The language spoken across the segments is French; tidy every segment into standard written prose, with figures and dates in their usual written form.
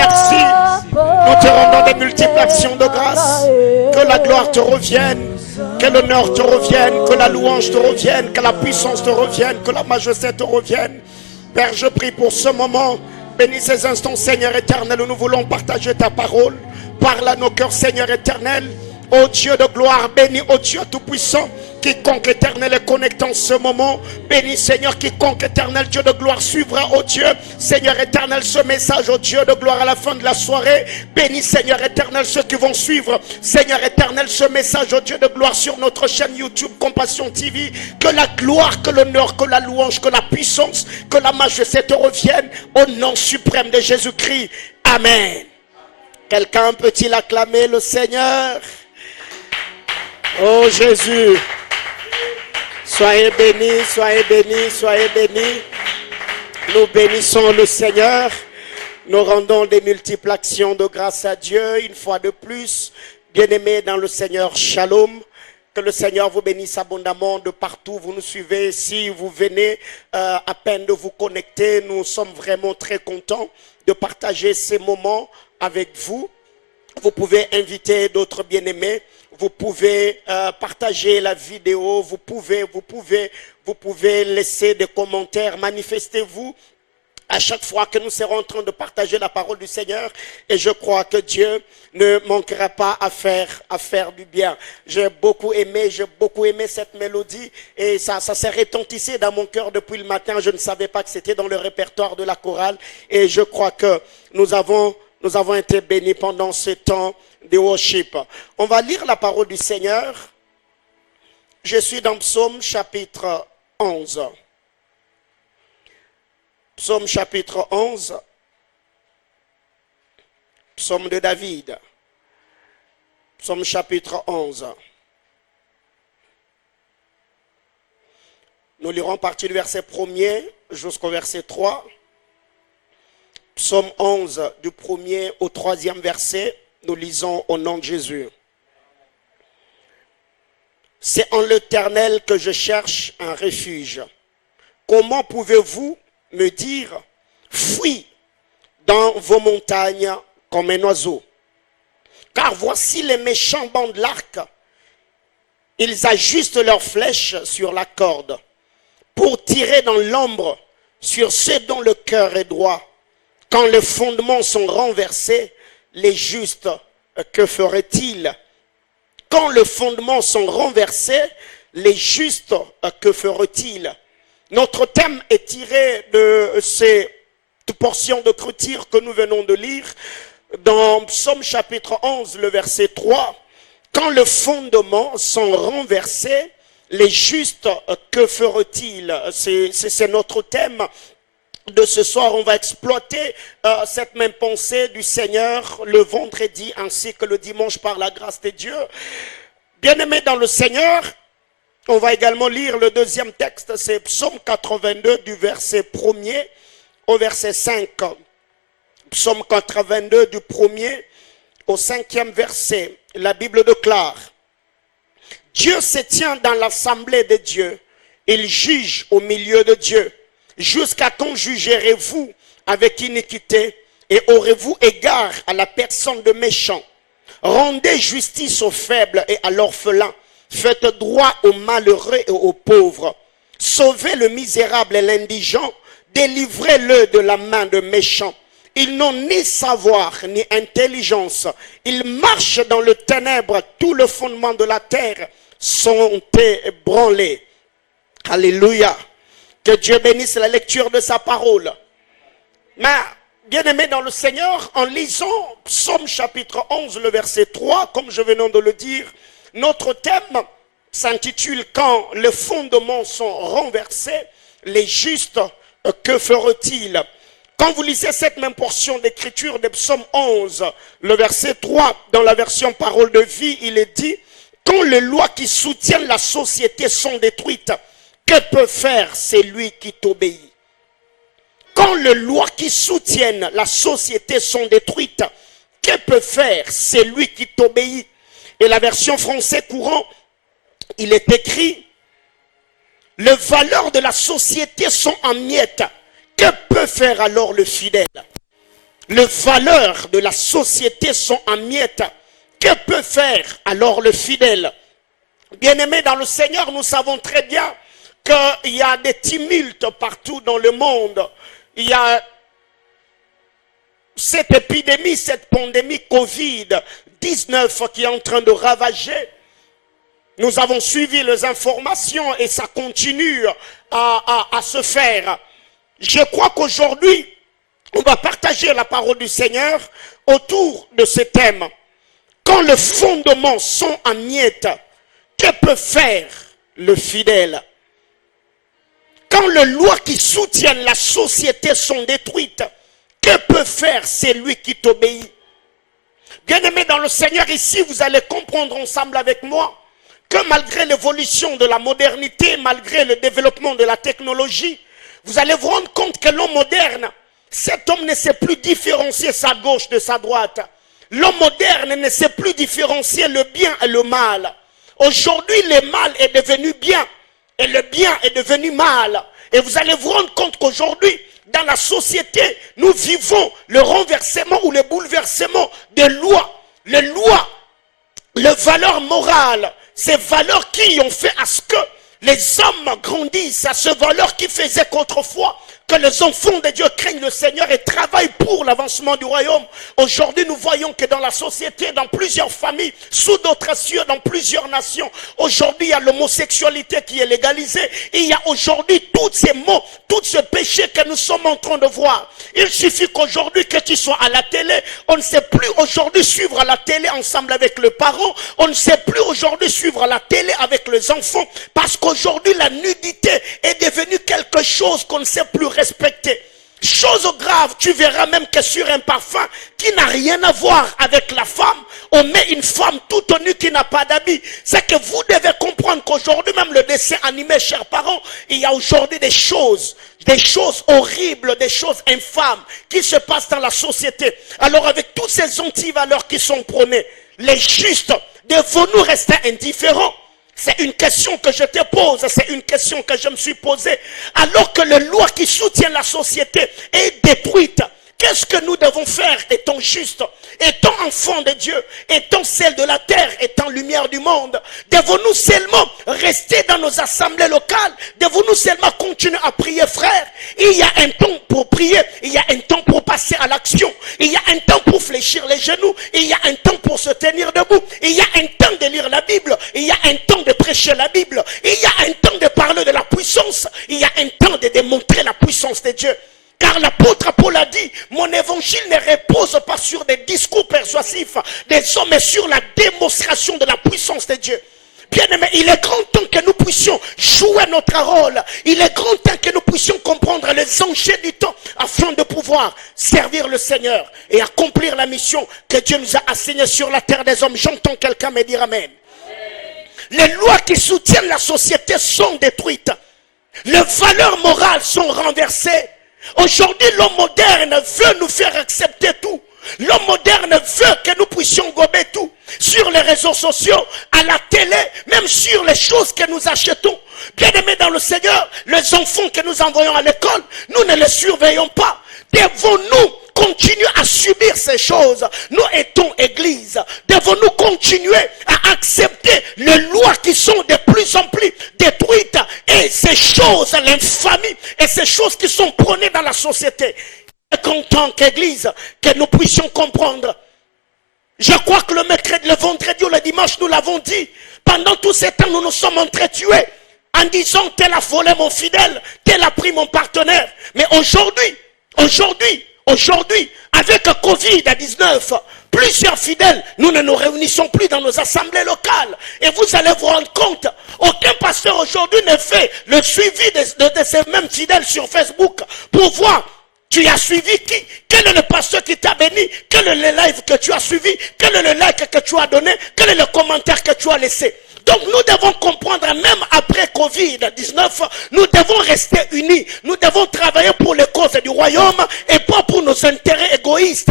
merci. Nous te rendons des multiples actions de grâce. Que la gloire te revienne, que l'honneur te revienne, que la louange te revienne, que la puissance te revienne, que la majesté te revienne. Père, je prie pour ce moment. Bénis ces instants, Seigneur éternel, où nous voulons partager ta parole. Parle à nos cœurs, Seigneur éternel. Ô Dieu de gloire, bénis, ô Dieu tout-puissant, quiconque éternel est connecté en ce moment. Bénis, Seigneur, quiconque éternel, Dieu de gloire, suivra, ô Dieu, Seigneur éternel, ce message, ô Dieu de gloire, à la fin de la soirée. Bénis, Seigneur éternel, ceux qui vont suivre, Seigneur éternel, ce message, ô Dieu de gloire, sur notre chaîne YouTube Compassion TV. Que la gloire, que l'honneur, que la louange, que la puissance, que la majesté te reviennent au nom suprême de Jésus-Christ. Amen. Quelqu'un peut-il acclamer le Seigneur? Oh Jésus, soyez bénis, soyez bénis, soyez bénis. Nous bénissons le Seigneur. Nous rendons des multiples actions de grâce à Dieu. Une fois de plus, bien-aimés dans le Seigneur, shalom. Que le Seigneur vous bénisse abondamment de partout. Vous nous suivez. Si vous venez à peine de vous connecter, nous sommes vraiment très contents de partager ces moments avec vous. Vous pouvez inviter d'autres bien-aimés. Vous pouvez partager la vidéo, vous pouvez laisser des commentaires, manifestez-vous à chaque fois que nous serons en train de partager la parole du Seigneur. Et je crois que Dieu ne manquera pas à faire du bien. J'ai beaucoup aimé cette mélodie et ça s'est retentissé dans mon cœur depuis le matin. Je ne savais pas que c'était dans le répertoire de la chorale et je crois que nous avons été bénis pendant ce temps de worship. On va lire la parole du Seigneur. Je suis dans Psaume chapitre 11. Psaume chapitre 11. Psaume de David. Psaume chapitre 11. Nous lirons à partir du verset 1er jusqu'au verset 3. Psaume 11, du 1er au 3e verset. Nous lisons au nom de Jésus. C'est en l'Éternel que je cherche un refuge. Comment pouvez-vous me dire, fuis dans vos montagnes comme un oiseau? Car voici les méchants bandent l'arc. Ils ajustent leurs flèches sur la corde pour tirer dans l'ombre sur ceux dont le cœur est droit. Quand les fondements sont renversés, les justes, que feraient-ils? Quand les fondements sont renversés, les justes, que feraient-ils? Notre thème est tiré de cette portion de d'écriture que nous venons de lire dans Psaume chapitre 11, le verset 3. Quand les fondements sont renversés, les justes, que feraient-ils? C'est notre thème de ce soir. On va exploiter cette même pensée du Seigneur le vendredi ainsi que le dimanche par la grâce de Dieu. Bien-aimés dans le Seigneur, on va également lire le deuxième texte, c'est Psaume 82 du verset 1er au verset 5. Psaume 82 du 1er au 5e verset. La Bible déclare: Dieu se tient dans l'assemblée de Dieu, il juge au milieu de Dieu. Jusqu'à quand jugerez-vous avec iniquité et aurez-vous égard à la personne de méchant? Rendez justice aux faibles et à l'orphelin. Faites droit aux malheureux et aux pauvres. Sauvez le misérable et l'indigent. Délivrez-le de la main de méchants. Ils n'ont ni savoir ni intelligence. Ils marchent dans le ténèbre. Tout le fondement de la terre sont ébranlés. Alléluia. Que Dieu bénisse la lecture de sa parole. Mais, bien-aimés dans le Seigneur, en lisant Psaume chapitre 11, le verset 3, comme je venais de le dire, notre thème s'intitule « Quand les fondements sont renversés, les justes, que feront-ils » Quand vous lisez cette même portion d'écriture de Psaume 11, le verset 3, dans la version parole de vie, il est dit « Quand les lois qui soutiennent la société sont détruites, que peut faire celui qui t'obéit? » Quand les lois qui soutiennent la société sont détruites, que peut faire celui qui t'obéit? Et la version français courant, il est écrit: les valeurs de la société sont en miettes. Que peut faire alors le fidèle? les valeurs de la société sont en miettes, que peut faire alors le fidèle? Bien-aimés dans le Seigneur, nous savons très bien qu'il y a des tumultes partout dans le monde. Il y a cette épidémie, cette pandémie Covid-19 qui est en train de ravager. Nous avons suivi les informations et ça continue à se faire. Je crois qu'aujourd'hui, on va partager la parole du Seigneur autour de ce thème. Quand les fondements sont en miettes, que peut faire le fidèle? Quand les lois qui soutiennent la société sont détruites, que peut faire celui qui t'obéit? Bien-aimés dans le Seigneur, ici vous allez comprendre ensemble avec moi que malgré l'évolution de la modernité, malgré le développement de la technologie, vous allez vous rendre compte que l'homme moderne, cet homme ne sait plus différencier sa gauche de sa droite. L'homme moderne ne sait plus différencier le bien et le mal. Aujourd'hui, le mal est devenu bien et le bien est devenu mal. Et vous allez vous rendre compte qu'aujourd'hui, dans la société, nous vivons le renversement ou le bouleversement des lois. Les lois, les valeurs morales, ces valeurs qui ont fait à ce que les hommes grandissent, à ces valeurs qui faisaient qu'autrefois, que les enfants de Dieu craignent le Seigneur et travaillent pour l'avancement du royaume. Aujourd'hui, nous voyons que dans la société, dans plusieurs familles, sous d'autres cieux, dans plusieurs nations, aujourd'hui, il y a l'homosexualité qui est légalisée. Et il y a aujourd'hui tous ces maux, tous ces péchés que nous sommes en train de voir. Il suffit qu'aujourd'hui, que tu sois à la télé, on ne sait plus aujourd'hui suivre à la télé ensemble avec le parent. On ne sait plus aujourd'hui suivre à la télé avec les enfants. Parce qu'aujourd'hui, la nudité est devenue quelque chose qu'on ne sait plus respecter. Chose grave, tu verras même que sur un parfum qui n'a rien à voir avec la femme, on met une femme toute nue qui n'a pas d'habit. C'est que vous devez comprendre qu'aujourd'hui, même le dessin animé, chers parents, il y a aujourd'hui des choses horribles, des choses infâmes qui se passent dans la société. Alors avec toutes ces antivaleurs qui sont prônées, les justes, devons-nous rester indifférents? C'est une question que je te pose, c'est une question que je me suis posée. Alors que les lois qui soutiennent la société est détruite, qu'est-ce que nous devons faire étant justes, étant enfants de Dieu, étant celle de la terre, étant lumière du monde? Devons-nous seulement rester dans nos assemblées locales? Devons-nous seulement continuer à prier, frère? Il y a un temps pour prier, il y a un temps pour passer à l'action, il y a un temps pour fléchir les genoux, il y a un temps pour se tenir debout, il y a un temps de lire la Bible, il y a un temps de prêcher la Bible, il y a un temps de parler de la puissance, il y a un temps de démontrer la puissance de Dieu. Car l'apôtre Paul a dit, mon évangile ne repose pas sur des discours persuasifs des hommes, mais sur la démonstration de la puissance de Dieu. Bien-aimés, il est grand temps que nous puissions jouer notre rôle. Il est grand temps que nous puissions comprendre les enjeux du temps afin de pouvoir servir le Seigneur et accomplir la mission que Dieu nous a assignée sur la terre des hommes. J'entends quelqu'un me dire amen. Les lois qui soutiennent la société sont détruites. Les valeurs morales sont renversées. Aujourd'hui, l'homme moderne veut nous faire accepter tout. L'homme moderne veut que nous puissions gober tout. Sur les réseaux sociaux, à la télé, même sur les choses que nous achetons. Bien-aimés dans le Seigneur, les enfants que nous envoyons à l'école, nous ne les surveillons pas. Devons-nous continuer à subir ces choses? Nous étant église, devons-nous continuer à accepter les lois qui sont de plus en plus détruites et ces choses, l'infamie et ces choses qui sont prônées dans la société? En tant qu'église, que nous puissions comprendre. Je crois que le mercredi, le vendredi ou le dimanche, nous l'avons dit. Pendant tous ces temps, nous nous sommes entretués en disant tel a volé mon fidèle, tel a pris mon partenaire. Mais aujourd'hui, avec le Covid-19, plusieurs fidèles, nous ne nous réunissons plus dans nos assemblées locales. Et vous allez vous rendre compte, aucun pasteur aujourd'hui ne fait le suivi de ces mêmes fidèles sur Facebook pour voir. Tu as suivi qui? Quel est le pasteur qui t'a béni? Quel est le live que tu as suivi? Quel est le like que tu as donné? Quel est le commentaire que tu as laissé? Donc nous devons comprendre, même après Covid-19, nous devons rester unis. Nous devons travailler pour les causes du royaume et pas pour nos intérêts égoïstes.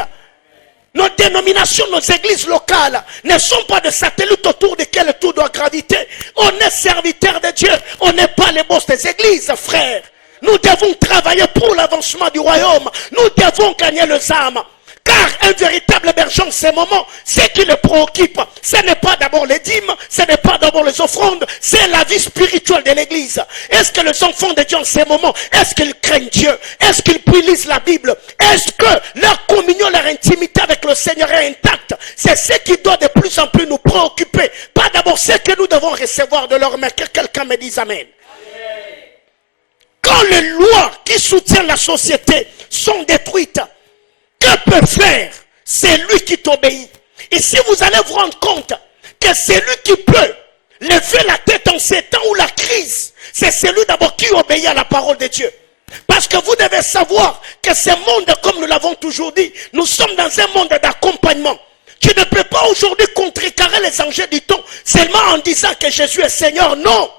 Nos dénominations, nos églises locales ne sont pas des satellites autour desquels tout doit graviter. On est serviteurs de Dieu. On n'est pas les boss des églises, frères. Nous devons travailler pour l'avancement du royaume. Nous devons gagner les âmes. Car un véritable berger en ces moments, ce qui le préoccupe, ce n'est pas d'abord les dîmes, ce n'est pas d'abord les offrandes, c'est la vie spirituelle de l'église. Est-ce que les enfants de Dieu en ces moments, est-ce qu'ils craignent Dieu? Est-ce qu'ils lisent la Bible? Est-ce que leur communion, leur intimité avec le Seigneur est intacte? C'est ce qui doit de plus en plus nous préoccuper. Pas d'abord ce que nous devons recevoir de leur main. Que quelqu'un me dise Amen. Quand les lois qui soutiennent la société sont détruites, que peut faire celui qui t'obéit? Et si vous allez vous rendre compte que celui qui peut lever la tête en ces temps où la crise, c'est celui d'abord qui obéit à la parole de Dieu. Parce que vous devez savoir que ce monde, comme nous l'avons toujours dit, nous sommes dans un monde d'accompagnement. Tu ne peux pas aujourd'hui contrecarrer les enjeux du temps seulement en disant que Jésus est Seigneur. Non.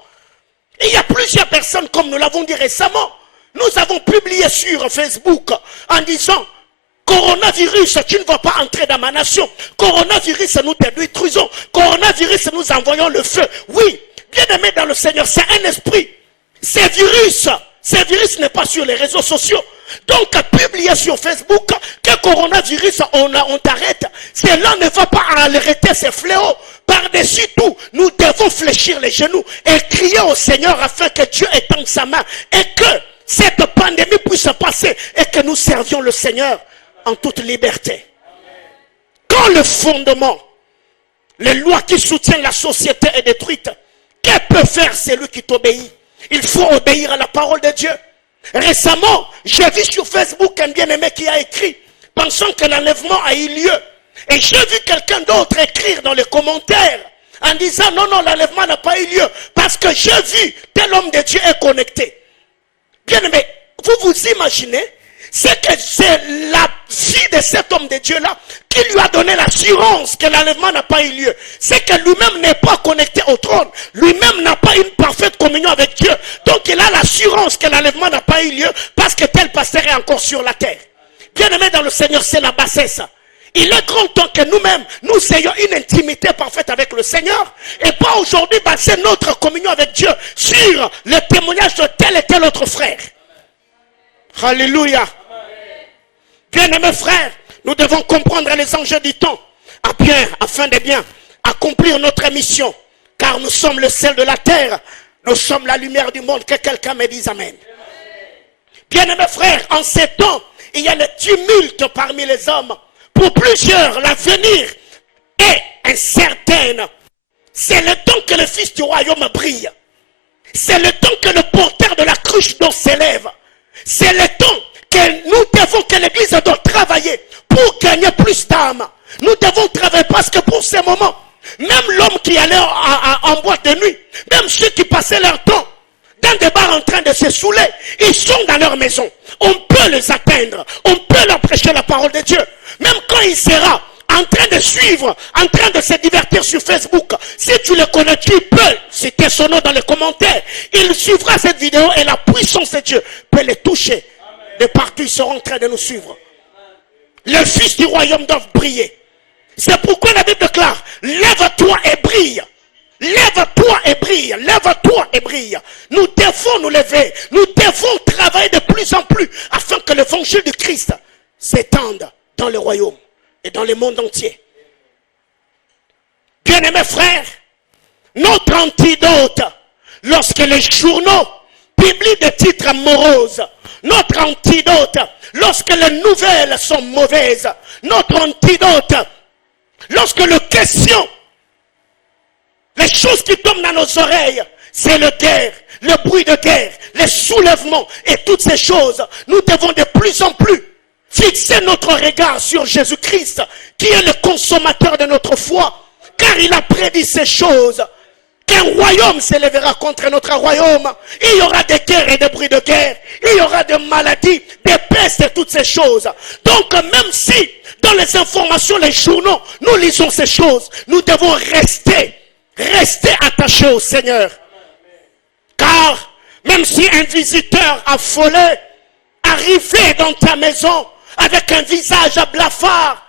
Il y a plusieurs personnes, comme nous l'avons dit récemment, nous avons publié sur Facebook en disant: coronavirus, tu ne vas pas entrer dans ma nation. Coronavirus, nous te détruisons. Coronavirus, nous envoyons le feu. Oui, bien aimé dans le Seigneur, c'est un esprit. Ces virus n'est pas sur les réseaux sociaux. Donc, publier sur Facebook que coronavirus, on t'arrête. Cela ne va pas arrêter ces fléaux. Par-dessus tout, nous devons fléchir les genoux et crier au Seigneur afin que Dieu étende sa main et que cette pandémie puisse passer et que nous servions le Seigneur en toute liberté. Quand le fondement, les lois qui soutiennent la société est détruite, que peut faire celui qui t'obéit? Il faut obéir à la parole de Dieu. Récemment, j'ai vu sur Facebook un bien-aimé qui a écrit, pensant que l'enlèvement a eu lieu. Et j'ai vu quelqu'un d'autre écrire dans les commentaires, en disant non, l'enlèvement n'a pas eu lieu, parce que j'ai vu tel homme de Dieu est connecté. Bien-aimé, vous vous imaginez, c'est que c'est la vie de cet homme de Dieu-là qui lui a donné l'assurance que l'enlèvement n'a pas eu lieu. C'est que lui-même n'est pas connecté au trône. Lui-même n'a pas une parfaite communion avec Dieu. Donc il a l'assurance que l'enlèvement n'a pas eu lieu parce que tel pasteur est encore sur la terre. Bien-aimé dans le Seigneur, c'est la bassesse. Il est grand temps que nous-mêmes, nous ayons une intimité parfaite avec le Seigneur et pas aujourd'hui baser notre communion avec Dieu sur le témoignage de tel et tel autre frère. Alléluia. Bien-aimés frères, nous devons comprendre les enjeux du temps afin de bien accomplir notre mission. Car nous sommes le sel de la terre, nous sommes la lumière du monde. Que quelqu'un me dise Amen. Bien-aimés frères, en ces temps, il y a le tumulte parmi les hommes. Pour plusieurs, l'avenir est incertain. C'est le temps que le Fils du royaume brille. C'est le temps que le porteur de la cruche d'eau s'élève. C'est le temps que nous devons, que l'Église doit travailler pour gagner plus d'âmes. Nous devons travailler parce que pour ces moments, même l'homme qui allait en boîte de nuit, même ceux qui passaient leur temps dans des bars en train de se saouler, ils sont dans leur maison. On peut les atteindre, on peut leur prêcher la parole de Dieu. Même quand il sera en train de suivre, en train de se divertir sur Facebook, si tu le connais, tu peux citer son nom dans les commentaires. Il suivra cette vidéo et la puissance de Dieu peut les toucher. De partout, ils seront en train de nous suivre. Le Fils du royaume doit briller. C'est pourquoi la Bible déclare: lève-toi et brille. Lève-toi et brille. Lève-toi et brille. Nous devons nous lever. Nous devons travailler de plus en plus afin que l'évangile du Christ s'étende dans le royaume et dans le monde entier. Bien-aimés frères, notre antidote, lorsque les journaux publient des titres moroses, notre antidote, lorsque les nouvelles sont mauvaises, notre antidote, lorsque les questions, les choses qui tombent dans nos oreilles, c'est le guerre, le bruit de guerre, les soulèvements et toutes ces choses, nous devons de plus en plus fixer notre regard sur Jésus-Christ, qui est le consommateur de notre foi, car il a prédit ces choses. Qu'un royaume s'élèvera contre notre royaume. Il y aura des guerres et des bruits de guerre. Il y aura des maladies, des pestes et toutes ces choses. Donc même si dans les informations, les journaux, nous lisons ces choses, nous devons rester attachés au Seigneur. Car même si un visiteur affolé arrivait dans ta maison avec un visage blafard,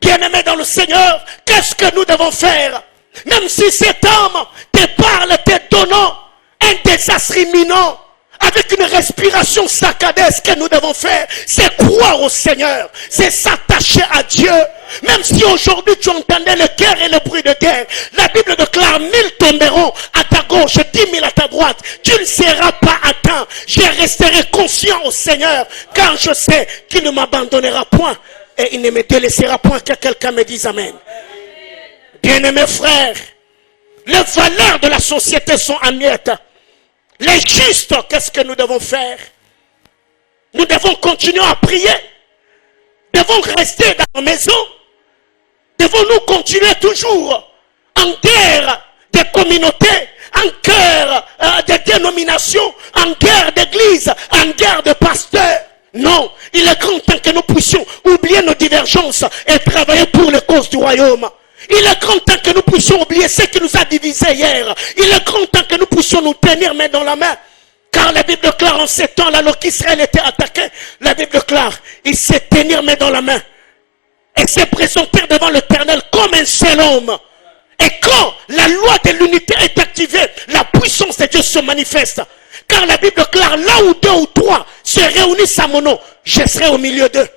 bien-aimé dans le Seigneur, qu'est-ce que nous devons faire? Même si cet homme te parle, te donnant un désastre imminent, avec une respiration saccadée, ce que nous devons faire, c'est croire au Seigneur, c'est s'attacher attaché à Dieu, même si aujourd'hui tu entendais le guerre et le bruit de guerre, la Bible déclare 1000 tomberont à ta gauche, 10 000 à ta droite, tu ne seras pas atteint. Je resterai conscient au Seigneur, car je sais qu'il ne m'abandonnera point et il ne me délaissera point. Que quelqu'un me dise amen. Bien-aimés frères, les valeurs de la société sont en miettes. Les justes, qu'est-ce que nous devons faire? Nous devons continuer à prier. Devons rester dans nos maisons. Devons-nous continuer toujours en guerre des communautés, en guerre des dénominations, en guerre d'église, en guerre de pasteurs? Non, il est grand temps que nous puissions oublier nos divergences et travailler pour les causes du royaume. Il est grand temps que nous puissions oublier ce qui nous a divisés hier. Il est grand temps que nous puissions nous tenir main dans la main. Car la Bible déclare en ces temps, alors qu'Israël était attaqué, la Bible déclare, il s'est tenir main dans la main. Et s'est présenté devant l'Éternel comme un seul homme. Et quand la loi de l'unité est activée, la puissance de Dieu se manifeste. Car la Bible déclare, là où 2 ou 3 se réunissent à mon nom, je serai au milieu d'eux.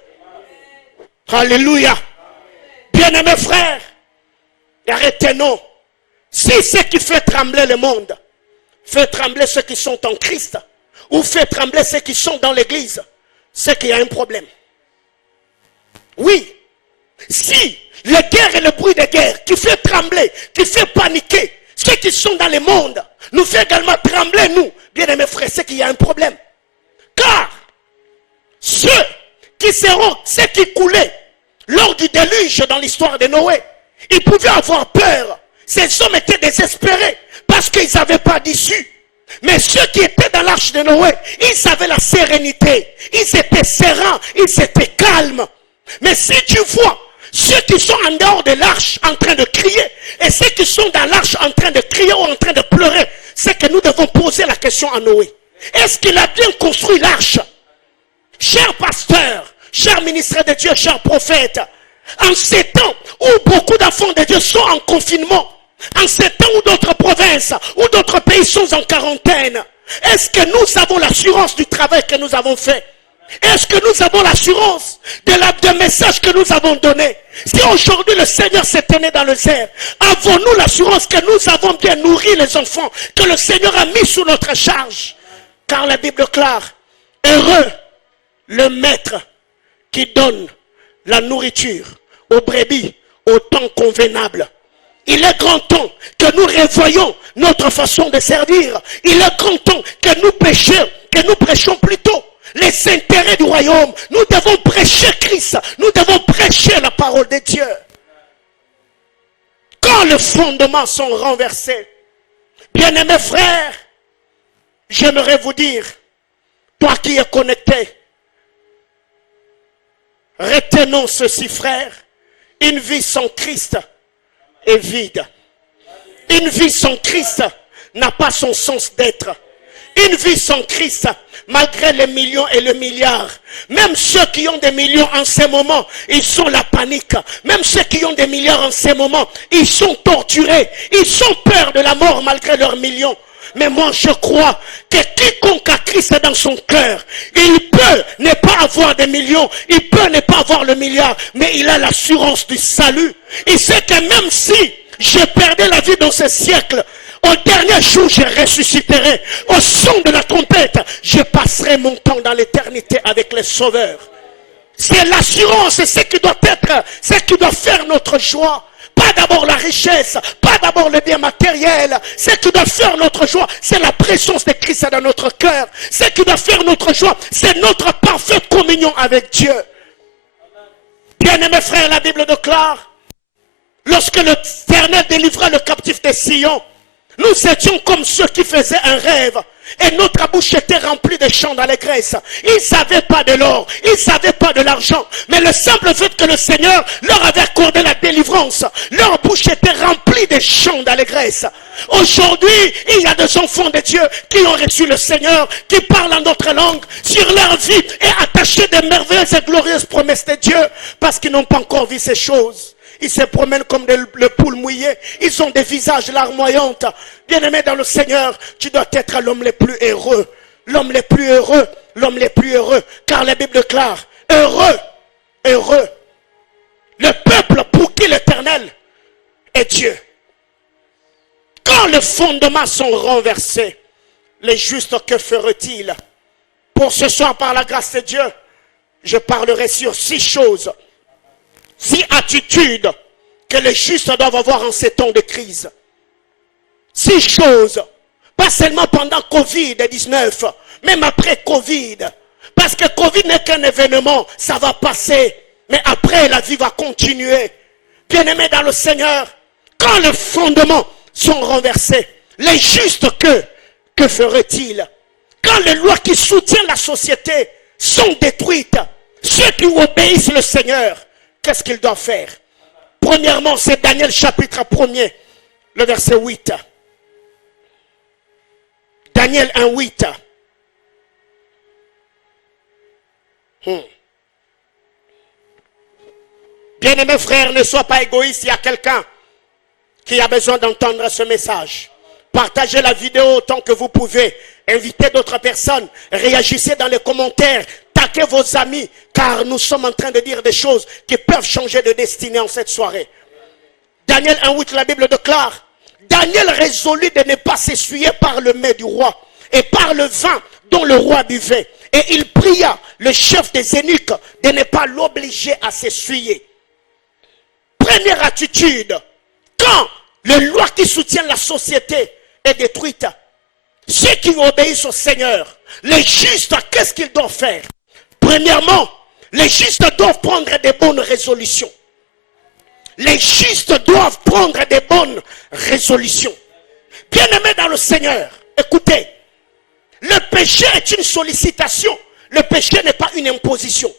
Alléluia. Bien-aimés frères, arrêtez-nous. Si ce qui fait trembler le monde fait trembler ceux qui sont en Christ, ou fait trembler ceux qui sont dans l'église, c'est qu'il y a un problème. Oui, si les guerres et le bruit des guerres qui fait trembler, qui fait paniquer ceux qui sont dans le monde, nous fait également trembler nous, bien aimés frères, c'est qu'il y a un problème. Car ceux qui coulaient lors du déluge dans l'histoire de Noé, ils pouvaient avoir peur. Ces hommes étaient désespérés parce qu'ils n'avaient pas d'issue. Mais ceux qui étaient dans l'arche de Noé, ils avaient la sérénité. Ils étaient sereins, ils étaient calmes. Mais si tu vois ceux qui sont en dehors de l'arche en train de crier, et ceux qui sont dans l'arche en train de crier ou en train de pleurer, c'est que nous devons poser la question à Noé. Est-ce qu'il a bien construit l'arche? Chers pasteurs, chers ministres de Dieu, chers prophètes, en ces temps où beaucoup d'enfants de Dieu sont en confinement, en ces temps où d'autres provinces, où d'autres pays sont en quarantaine, est-ce que nous avons l'assurance du travail que nous avons fait? Est-ce que nous avons l'assurance de message que nous avons donné? Si aujourd'hui le Seigneur s'est tenu dans le désert, avons-nous l'assurance que nous avons bien nourri les enfants que le Seigneur a mis sous notre charge? Car la Bible déclare, heureux le maître qui donne la nourriture aux brebis au temps convenable. Il est grand temps que nous revoyions notre façon de servir. Il est grand temps que nous prêchions plutôt les intérêts du royaume. Nous devons prêcher Christ. Nous devons prêcher la parole de Dieu. Quand les fondements sont renversés, bien-aimés frères, j'aimerais vous dire, toi qui es connecté, retenons ceci, frère. Une vie sans Christ est vide. Une vie sans Christ n'a pas son sens d'être. Une vie sans Christ, malgré les millions et les milliards, même ceux qui ont des millions en ce moment, ils sont la panique. Même ceux qui ont des milliards en ce moment, ils sont torturés. Ils ont peur de la mort malgré leurs millions. Mais moi je crois que quiconque a Christ dans son cœur, il peut ne pas avoir des millions, il peut ne pas avoir le milliard, mais il a l'assurance du salut. Il sait que même si je perdais la vie dans ce siècle, au dernier jour je ressusciterai. Au son de la trompette, je passerai mon temps dans l'éternité avec les sauveurs. C'est l'assurance, c'est ce qui doit être, c'est ce qui doit faire notre joie. Pas d'abord la richesse, pas d'abord le bien matériel. Ce qui doit faire notre joie, c'est la présence de Christ dans notre cœur. Ce qui doit faire notre joie, c'est notre parfaite communion avec Dieu. Bien-aimés frères, la Bible déclare, lorsque l'Éternel délivra le captif de Sion, nous étions comme ceux qui faisaient un rêve. Et notre bouche était remplie de chants d'allégresse. Ils n'avaient pas de l'or, ils n'avaient pas de l'argent. Mais le simple fait que le Seigneur leur avait accordé la délivrance, leur bouche était remplie de chants d'allégresse. Aujourd'hui, il y a des enfants de Dieu qui ont reçu le Seigneur, qui parlent en d'autres langues. Sur leur vie est attachée de merveilleuses et glorieuses promesses de Dieu, parce qu'ils n'ont pas encore vu ces choses. Ils se promènent comme le poule mouillé. Ils ont des visages larmoyantes. Bien-aimé dans le Seigneur, tu dois être l'homme le plus heureux. L'homme le plus heureux. L'homme le plus heureux. Car la Bible déclare, heureux, heureux Le peuple pour qui l'Éternel est Dieu. Quand les fondements sont renversés, les justes, que feront-ils? Pour ce soir, par la grâce de Dieu, je parlerai sur 6 choses, 6 attitudes que les justes doivent avoir en ces temps de crise. 6 choses, pas seulement pendant Covid-19, même après Covid. Parce que Covid n'est qu'un événement, ça va passer. Mais après, la vie va continuer. Bien-aimés dans le Seigneur, quand les fondements sont renversés, les justes, que feraient-ils? Quand les lois qui soutiennent la société sont détruites, ceux qui obéissent le Seigneur, qu'est-ce qu'ils doivent faire? Premièrement, c'est Daniel chapitre 1er, le verset 8. Daniel 1, 8. Bien-aimés frères, ne sois pas égoïste. Il y a quelqu'un qui a besoin d'entendre ce message. Partagez la vidéo autant que vous pouvez. Invitez d'autres personnes. Réagissez dans les commentaires. Taquez vos amis. Car nous sommes en train de dire des choses qui peuvent changer de destinée en cette soirée. Daniel 1,8, la Bible déclare. Daniel résolut de ne pas s'essuyer par le mets du roi et par le vin dont le roi buvait. Et il pria le chef des eunuques de ne pas l'obliger à s'essuyer. Première attitude, quand les lois qui soutiennent la société est détruite, ceux qui obéissent au Seigneur, les justes, qu'est-ce qu'ils doivent faire? Premièrement, les justes doivent prendre des bonnes résolutions. Les justes doivent prendre des bonnes résolutions. Bien-aimés dans le Seigneur, écoutez, le péché est une sollicitation. Le péché n'est pas une imposition.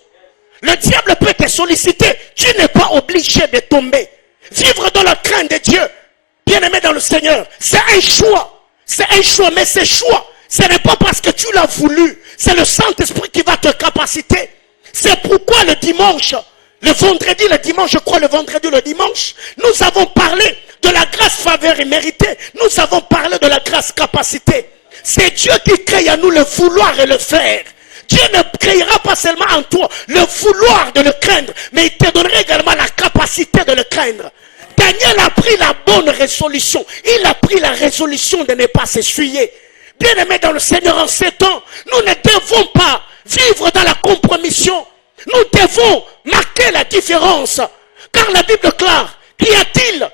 Le diable peut te solliciter. Tu n'es pas obligé de tomber. Vivre dans la crainte de Dieu, bien-aimé dans le Seigneur, c'est un choix. C'est un choix, mais ce choix, ce n'est pas parce que tu l'as voulu. C'est le Saint-Esprit qui va te capaciter. C'est pourquoi le dimanche, le vendredi, le dimanche, je crois le vendredi, le dimanche, nous avons parlé de la grâce faveur imméritée. Nous avons parlé de la grâce capacité. C'est Dieu qui crée à nous le vouloir et le faire. Dieu ne créera pas seulement en toi le vouloir de le craindre, mais il te donnera également la capacité de le craindre. Daniel a pris la bonne résolution. Il a pris la résolution de ne pas s'essuyer. Bien-aimés dans le Seigneur, en ces temps, nous ne devons pas vivre dans la compromission. Nous devons marquer la différence. Car la Bible déclare, qu'y a-t-il?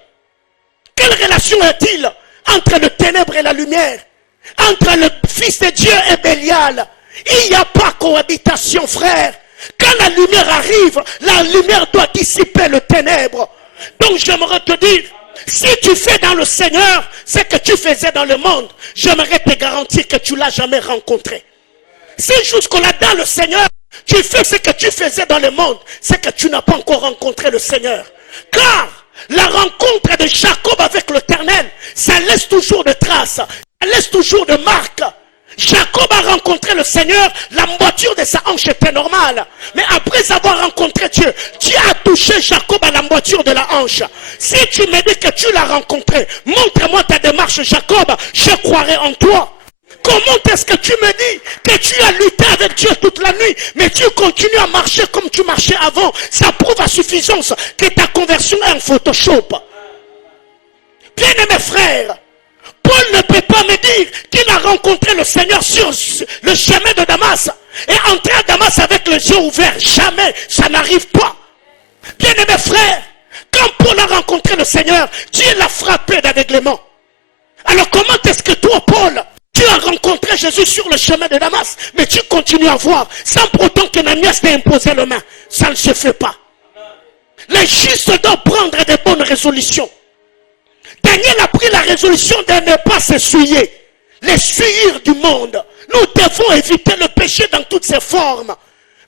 Quelle relation y-a-t-il entre le ténèbre et la lumière? Entre le Fils de Dieu et Bélial? Il n'y a pas cohabitation, frère. Quand la lumière arrive, la lumière doit dissiper le ténèbre. Donc j'aimerais te dire, si tu fais dans le Seigneur ce que tu faisais dans le monde, j'aimerais te garantir que tu ne l'as jamais rencontré. Si jusque-là dans le Seigneur, tu fais ce que tu faisais dans le monde, c'est que tu n'as pas encore rencontré le Seigneur. Car la rencontre de Jacob avec l'Éternel, ça laisse toujours de traces, ça laisse toujours de marques. Jacob a rencontré le Seigneur, la moiture de sa hanche était normale. Mais après avoir rencontré Dieu, Dieu a touché Jacob à la moiture de la hanche. Si tu me dis que tu l'as rencontré, montre-moi ta démarche, Jacob, je croirai en toi. Comment est-ce que tu me dis que tu as lutté avec Dieu toute la nuit, mais tu continues à marcher comme tu marchais avant? Ça prouve à suffisance que ta conversion est en Photoshop. Bien-aimés frères, Paul ne peut pas me dire qu'il a rencontré le Seigneur sur le chemin de Damas et entré à Damas avec les yeux ouverts. Jamais, ça n'arrive pas. Bien-aimés frères, quand Paul a rencontré le Seigneur, Dieu l'a frappé d'aveuglement. Alors comment est-ce que toi, Paul, tu as rencontré Jésus sur le chemin de Damas, mais tu continues à voir, sans pour autant qu'Ananias t'ait imposé la main? Ça ne se fait pas. Les justes doivent prendre des bonnes résolutions. Daniel a pris la résolution de ne pas s'essuyer. Les souillures du monde. Nous devons éviter le péché dans toutes ses formes.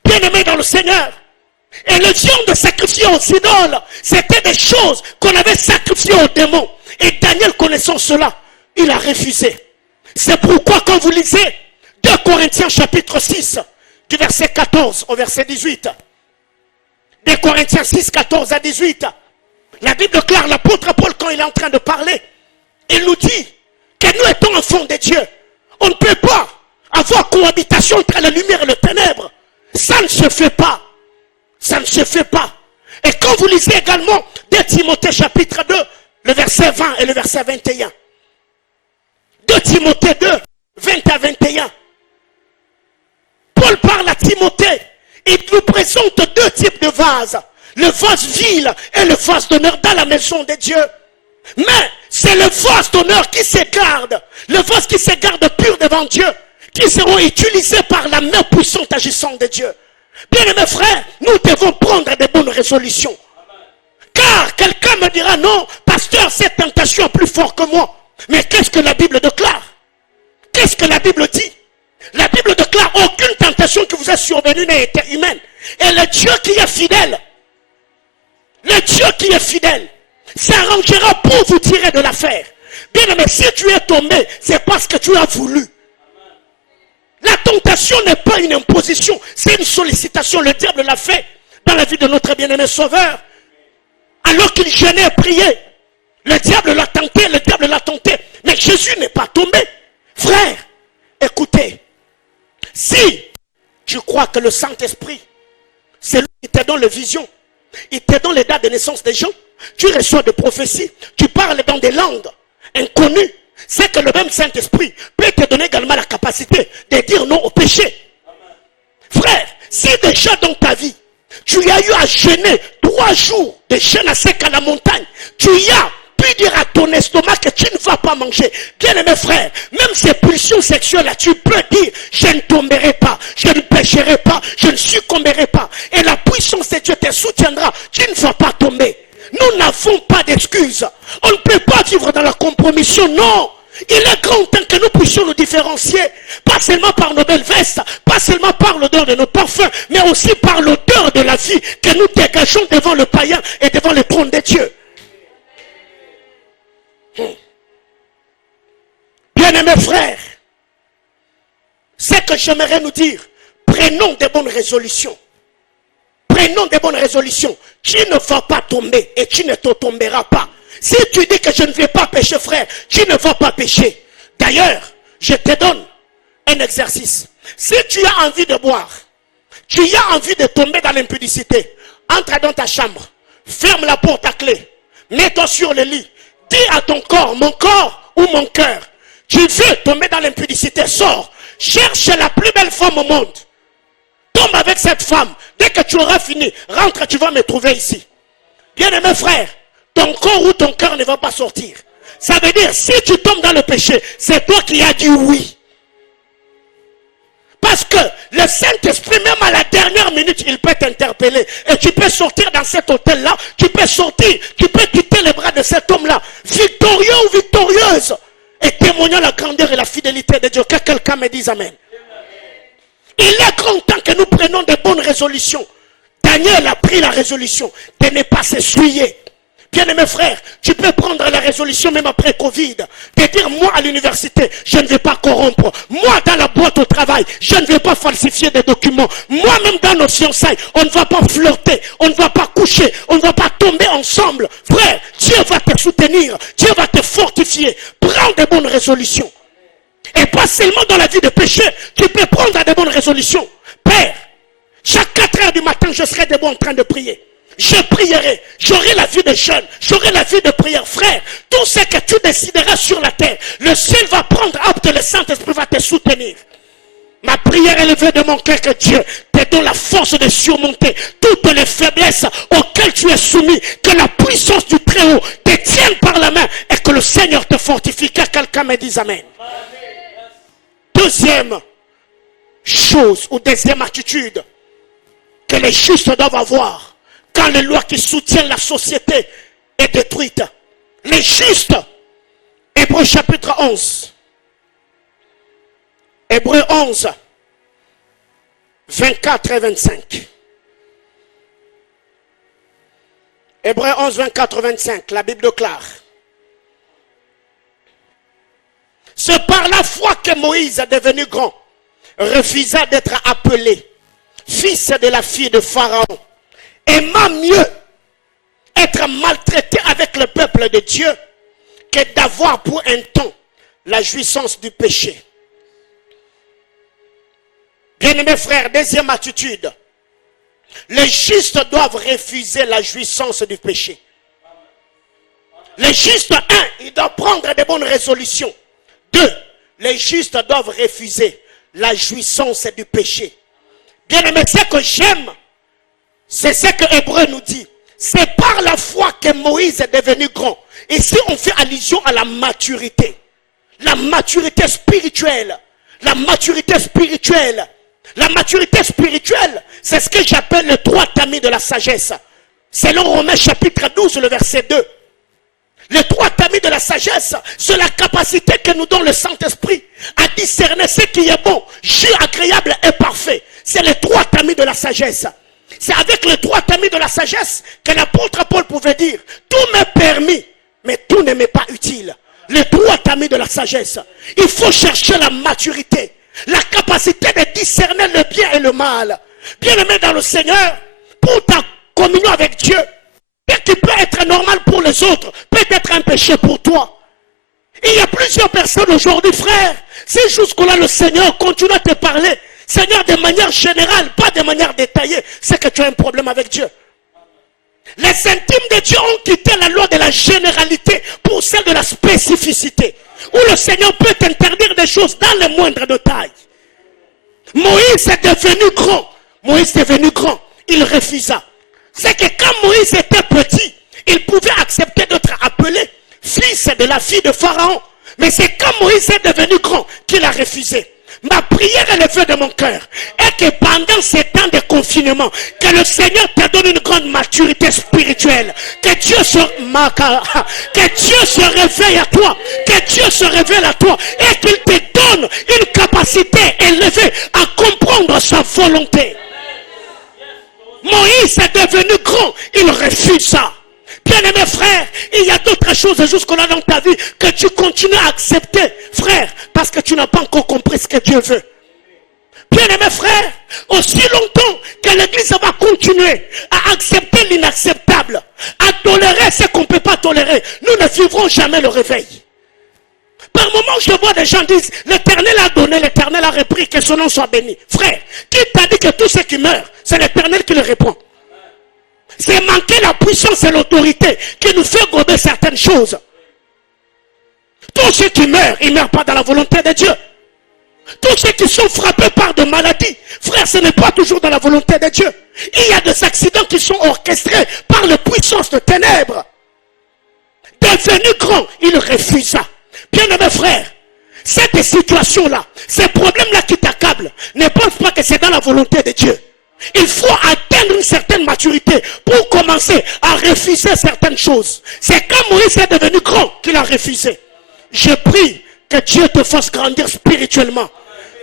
Bien-aimés dans le Seigneur. Et le viande de sacrifier aux idoles, c'était des choses qu'on avait sacrifiées aux démons. Et Daniel, connaissant cela, il a refusé. C'est pourquoi quand vous lisez 2 Corinthiens chapitre 6, du verset 14 au verset 18. 2 Corinthiens 6, 14 à 18. La Bible déclare, l'apôtre Paul, quand il est en train de parler, il nous dit que nous étant enfants de Dieu, on ne peut pas avoir cohabitation entre la lumière et le ténèbre. Ça ne se fait pas. Ça ne se fait pas. Et quand vous lisez également 2 Timothée chapitre 2, le verset 20 et le verset 21. 2 Timothée 2, 20 à 21. Paul parle à Timothée. Il nous présente 2 types de vases. Le vase vil et le vase d'honneur dans la maison de Dieu. Mais c'est le vase d'honneur qui se garde. Le vase qui se garde pur devant Dieu. Qui seront utilisés par la main puissante agissante de Dieu. Bien aimés frères, nous devons prendre de bonnes résolutions. Car quelqu'un me dira, non, pasteur, cette tentation est plus forte que moi. Mais qu'est-ce que la Bible déclare? Qu'est-ce que la Bible dit? La Bible déclare, aucune tentation qui vous est survenue n'a été humaine. Et le Dieu qui est fidèle, le Dieu qui est fidèle, s'arrangera pour vous tirer de l'affaire. Bien aimé, si tu es tombé, c'est parce que tu as voulu. La tentation n'est pas une imposition, c'est une sollicitation. Le diable l'a fait dans la vie de notre bien-aimé Sauveur. Alors qu'il jeûnait et priait, le diable l'a tenté, mais Jésus n'est pas tombé. Frère, écoutez, si tu crois que le Saint-Esprit, c'est lui qui te donne les visions, il te donne les dates de naissance des gens, tu reçois des prophéties, tu parles dans des langues inconnues, c'est que le même Saint-Esprit peut te donner également la capacité de dire non au péché. Frère, si déjà dans ta vie, tu as eu à jeûner 3 jours de jeûne à sec à la montagne, tu y as pu dire à ton estomac que tu ne vas pas manger. Bien aimé frère, même ces pulsions sexuelles là, tu peux dire, je ne tomberai pas, je ne pécherai pas, je ne succomberai pas. Et la puissance de Dieu te soutiendra, tu ne vas pas tomber. Nous n'avons pas d'excuses. On ne peut pas vivre dans la compromission, non. Il est grand temps que nous puissions nous différencier, pas seulement par nos belles vestes, pas seulement par l'odeur de nos parfums, mais aussi par l'odeur de la vie que nous dégageons devant le païen et devant le trône de Dieu. Bien-aimés frères, ce que j'aimerais nous dire, prenons de bonnes résolutions. Prenons de bonnes résolutions. Tu ne vas pas tomber et tu ne te tomberas pas. Si tu dis que je ne vais pas pécher, frère, tu ne vas pas pécher. D'ailleurs, je te donne un exercice. Si tu as envie de boire, tu as envie de tomber dans l'impudicité, entre dans ta chambre, ferme la porte à clé, mets-toi sur le lit, dis à ton corps, mon corps ou mon cœur, tu veux tomber dans l'impudicité, sors, cherche la plus belle femme au monde. Tombe avec cette femme. Dès que tu auras fini, rentre, tu vas me trouver ici. Bien-aimé frère, ton corps ou ton cœur ne va pas sortir. Ça veut dire, si tu tombes dans le péché, c'est toi qui as dit oui. Parce que le Saint-Esprit, même à la dernière minute, il peut t'interpeller. Et tu peux sortir dans cet hôtel-là, tu peux sortir, tu peux quitter les bras de cet homme-là, victorieux ou victorieuse, et témoignant la grandeur et la fidélité de Dieu. Que quelqu'un me dise amen. Il est grand temps que nous prenions de bonnes résolutions. Daniel a pris la résolution de ne pas s'essuyer. Bien-aimé frère, tu peux prendre la résolution même après Covid, de dire moi à l'université, je ne vais pas corrompre. Moi dans la boîte au travail, je ne vais pas falsifier des documents. Moi-même dans nos fiançailles, on ne va pas flirter, on ne va pas coucher, on ne va pas tomber ensemble. Frère, Dieu va te soutenir, Dieu va te fortifier. Prends de bonnes résolutions. Et pas seulement dans la vie de péché, tu peux prendre de bonnes résolutions. Père, chaque 4 heures du matin, je serai debout en train de prier. Je prierai, j'aurai la vie de jeûne, j'aurai la vie de prière. Frère, tout ce que tu décideras sur la terre, le ciel va prendre acte, le Saint-Esprit va te soutenir. Ma prière élevée de mon cœur, que Dieu te donne la force de surmonter toutes les faiblesses auxquelles tu es soumis, que la puissance du Très-Haut te tienne par la main et que le Seigneur te fortifie. Que quelqu'un me dise amen. Deuxième chose ou deuxième attitude que les justes doivent avoir quand les lois qui soutiennent la société est détruite. Les justes, Hébreux chapitre 11. Hébreux 11, 24 et 25. Hébreux 11, 24 et 25, la Bible déclare. C'est par la foi que Moïse, devenu grand, refusa d'être appelé fils de la fille de Pharaon. Aima mieux être maltraité avec le peuple de Dieu que d'avoir pour un temps la jouissance du péché. Bien-aimés frères, deuxième attitude Les justes doivent refuser la jouissance du péché. Les justes, 1, ils doivent prendre des bonnes résolutions. 2, les justes doivent refuser la jouissance du péché. Bien aimé, ce que j'aime, c'est ce que Hébreu nous dit. C'est par la foi que Moïse est devenu grand. Ici, on fait allusion à la maturité. La maturité spirituelle. La maturité spirituelle. La maturité spirituelle, c'est ce que j'appelle le droit tamis de la sagesse. Selon Romains chapitre 12, le verset 2. Le droit tamis de la sagesse, c'est la capacité que nous donne le Saint-Esprit à discerner ce qui est bon, juste, agréable et parfait. C'est le droit tamis de la sagesse. C'est avec le droit tamis de la sagesse que l'apôtre Paul pouvait dire, tout m'est permis, mais tout ne m'est pas utile. Le droit tamis de la sagesse. Il faut chercher la maturité, la capacité de discerner le bien et le mal. Bien aimé dans le Seigneur, pour ta communion avec Dieu, ce qui peut être normal pour les autres, peut être un péché pour toi. Il y a plusieurs personnes aujourd'hui, frère, si jusque-là le Seigneur continue à te parler, Seigneur, de manière générale, pas de manière détaillée, c'est que tu as un problème avec Dieu. Les intimes de Dieu ont quitté la loi de la généralité pour celle de la spécificité, où le Seigneur peut t'interdire des choses dans les moindres détails. Moïse est devenu grand. Moïse est devenu grand. Il refusa. C'est que quand Moïse était petit, il pouvait accepter d'être appelé fils de la fille de Pharaon. Mais c'est quand Moïse est devenu grand qu'il a refusé. Ma prière est le feu de mon cœur. Et que pendant ces temps de confinement, que le Seigneur te donne une grande maturité spirituelle. Que Dieu se réveille à toi. Que Dieu se révèle à toi. Et qu'il te donne une capacité élevée à comprendre sa volonté. Moïse est devenu grand. Il refuse ça. Bien-aimé frère, il y a d'autres choses jusque-là dans ta vie que tu continues à accepter, frère, parce que tu n'as pas encore compris ce que Dieu veut. Bien-aimé frère, aussi longtemps que l'Église va continuer à accepter l'inacceptable, à tolérer ce qu'on ne peut pas tolérer, nous ne vivrons jamais le réveil. Par moments, je vois des gens dire, l'Éternel a donné, l'Éternel a repris, que son nom soit béni. Frère, qui t'a dit que tout ce qui meurt, c'est l'Éternel qui le répond? C'est manquer la puissance et l'autorité qui nous fait gober certaines choses. Tous ceux qui meurent, ils ne meurent pas dans la volonté de Dieu. Tous ceux qui sont frappés par des maladies, frère, ce n'est pas toujours dans la volonté de Dieu. Il y a des accidents qui sont orchestrés par les puissances de ténèbres. Devenu grand, il refusa. Bien-aimé frère, cette situation-là, ces problèmes-là qui t'accablent, ne pense pas que c'est dans la volonté de Dieu. Il faut atteindre une certaine maturité pour commencer à refuser certaines choses. C'est quand Moïse est devenu grand qu'il a refusé. Je prie que Dieu te fasse grandir spirituellement.